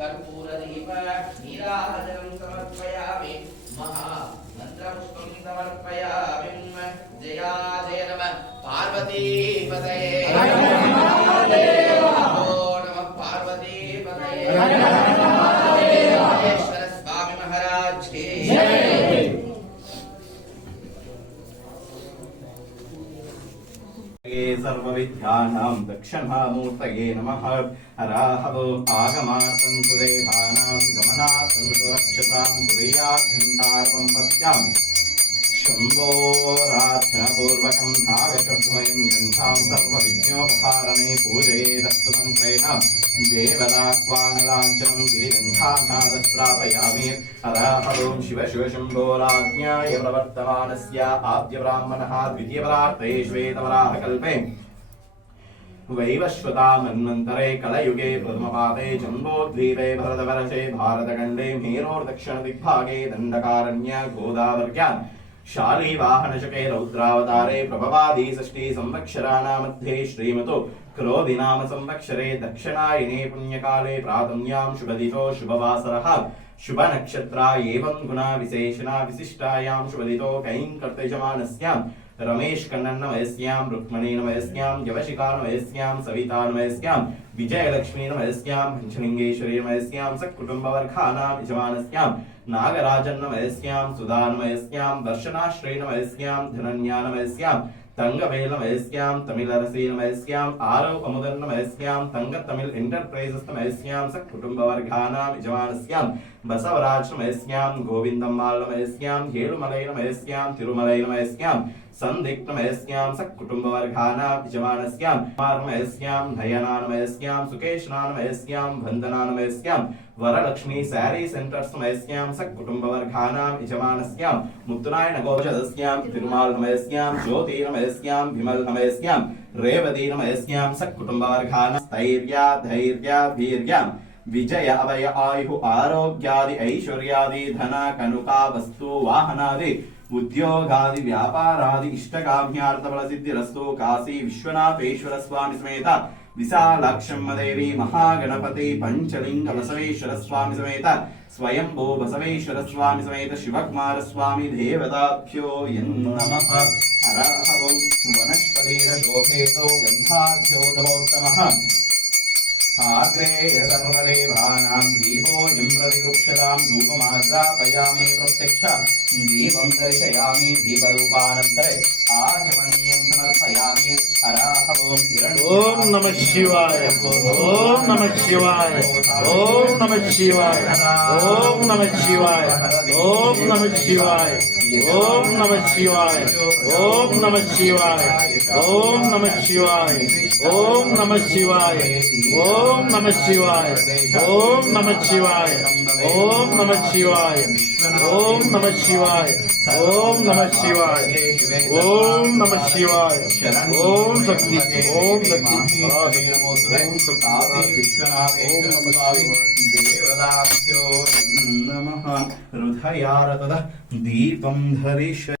कर्पूरदीप नीराजनं समर्पयामि महामन्त्रपुष्पं समर्पयामि जया जय नमः पार्वतीपतये नमो नमः पार्वतीपतये महेश्वर स्वामी महाराज की सर्वविद्यानां दक्षिणामूर्तये नमः हराहवो आगमार्थं सुदेवानां गमनार्थं सुरक्षतां कुर्याद्घण्टार्वं पत्यां शम्भोरार्चनपूर्वकं नागशब्दमयं घण्टां सर्वविघ्नोपहारणे पूजयेदस्तु मन्त्रेण देवदाक्वानलाञ्चनं गिरिगन्धानादस्त्रापयामि हराहरों शिव शिव शम्भोराज्ञाय प्रवर्तमानस्य आद्यब्राह्मणः द्वितीयपरार्थे श्वेतवराहकल्पे वैवस्वतामन्वन्तरे कलयुगे प्रथमपादे जम्बोद्वीपे भरतवर्षे भारतखण्डे मेरोर्दक्षिणदिग्भागे दण्डकारण्य गोदावर्यान् शालीवाहनशके रौद्रावतारे प्रभवादी षष्ठी संवत्सराणां मध्ये श्रीमतो क्रोधिनाम संवत्सरे दक्षिणायने पुण्यकाले प्रातम्यां शुभदितो शुभवासरः शुभनक्षत्रा एवं गुणा विशेषणा विशिष्टायां शुभदितो कैङ्कर्तयजमानस्यां रमेश कन्नन्नमयस्यां रुक्मणीनमयस्यां यवशिकानमयस्यां सवितानमयस्यां विजयलक्ष्मीनमयस्यां पंचलिंगेश्वरीनमयस्यां सकुटुम्बवर्खानां यजमानस्यां नागराजन्नमयस्यां सुधानमयस्यां दर्शनाश्रयनमयस्यां धनन्यानमयस्यां तंगवेलमयस्यां तमिलरसीनमयस्यां आरव अमुदन्नमयस्यां तंग तमिल एंटरप्राइजेसनमयस्यां सकुटुम्बवर्गानां यजमानस्यां बसवराजनमयस्यां गोविन्दम्माळनमयस्यां हेळुमलैनमयस्यां तिरुमलैनमयस्यां संदिग्धमयस्यां सकुटुम्बवर्गानां यजमानस्यां मार्मयस्यां नयनानमयस्यां सुकेशनानमयस्यां वन्दनानमयस्यां वरलक्ष्मी सारी सेंटर्समयस्यां सकुटुम्बवर्गानां यजमानस्यां मुत्तुरायणगोचदस्यां तिरुमालनमयस्यां ज्योतिर्नमयस्यां विमलनमयस्यां रेवतीनमयस्यां सकुटुम्बवर्गानां स्थैर्या धैर्या वीर्यां विजय अभय आयु आरोग्यादि ऐश्वर्यादि धन कनुका वस्तु वाहनादि उद्योगादि व्यापारादि इष्टकाम्यार्थफलसिद्धिरस्तु काशी विश्वनाथेश्वर स्वामी समेत विशालाक्षम्म देवी महागणपति पंचलिंग बसवेश्वर स्वामी समेत स्वयंभू बसवेश्वर स्वामी समेत शिवकुमार स्वामी देवताभ्यो नमः। हरहवं वनस्पतिरशोभेतो गन्धाढ्योदमोत्तमः आग्रेय सर्वदेवानां दीपोऽयं प्रतिगृह्यतां धूपमाग्रापयामि प्रत्यक्ष दीपं दर्शयामि दीपरूपानन्तरे आचमनीयं समर्पयामि। हराहवं ओम नमः शिवाय ओम नमः शिवाय ओम नमः शिवाय ओम नमः शिवाय ओम नमः शिवाय ओम नमः शिवाय ओम नमः शिवाय ओम नमः शिवाय ओम नमः शिवाय ओम नमः शिवाय ओम नमः शिवाय ओम नमः शिवाय ओम नमः शिवाय ओम नमः शिवाय ओम नमः शिवाय ओम शक्ति ओम शक्ति ओम काशी विश्वनाथेश्वर स्वामी देवताभ्यो नमः। हृदयारतः दीपं धरिष्य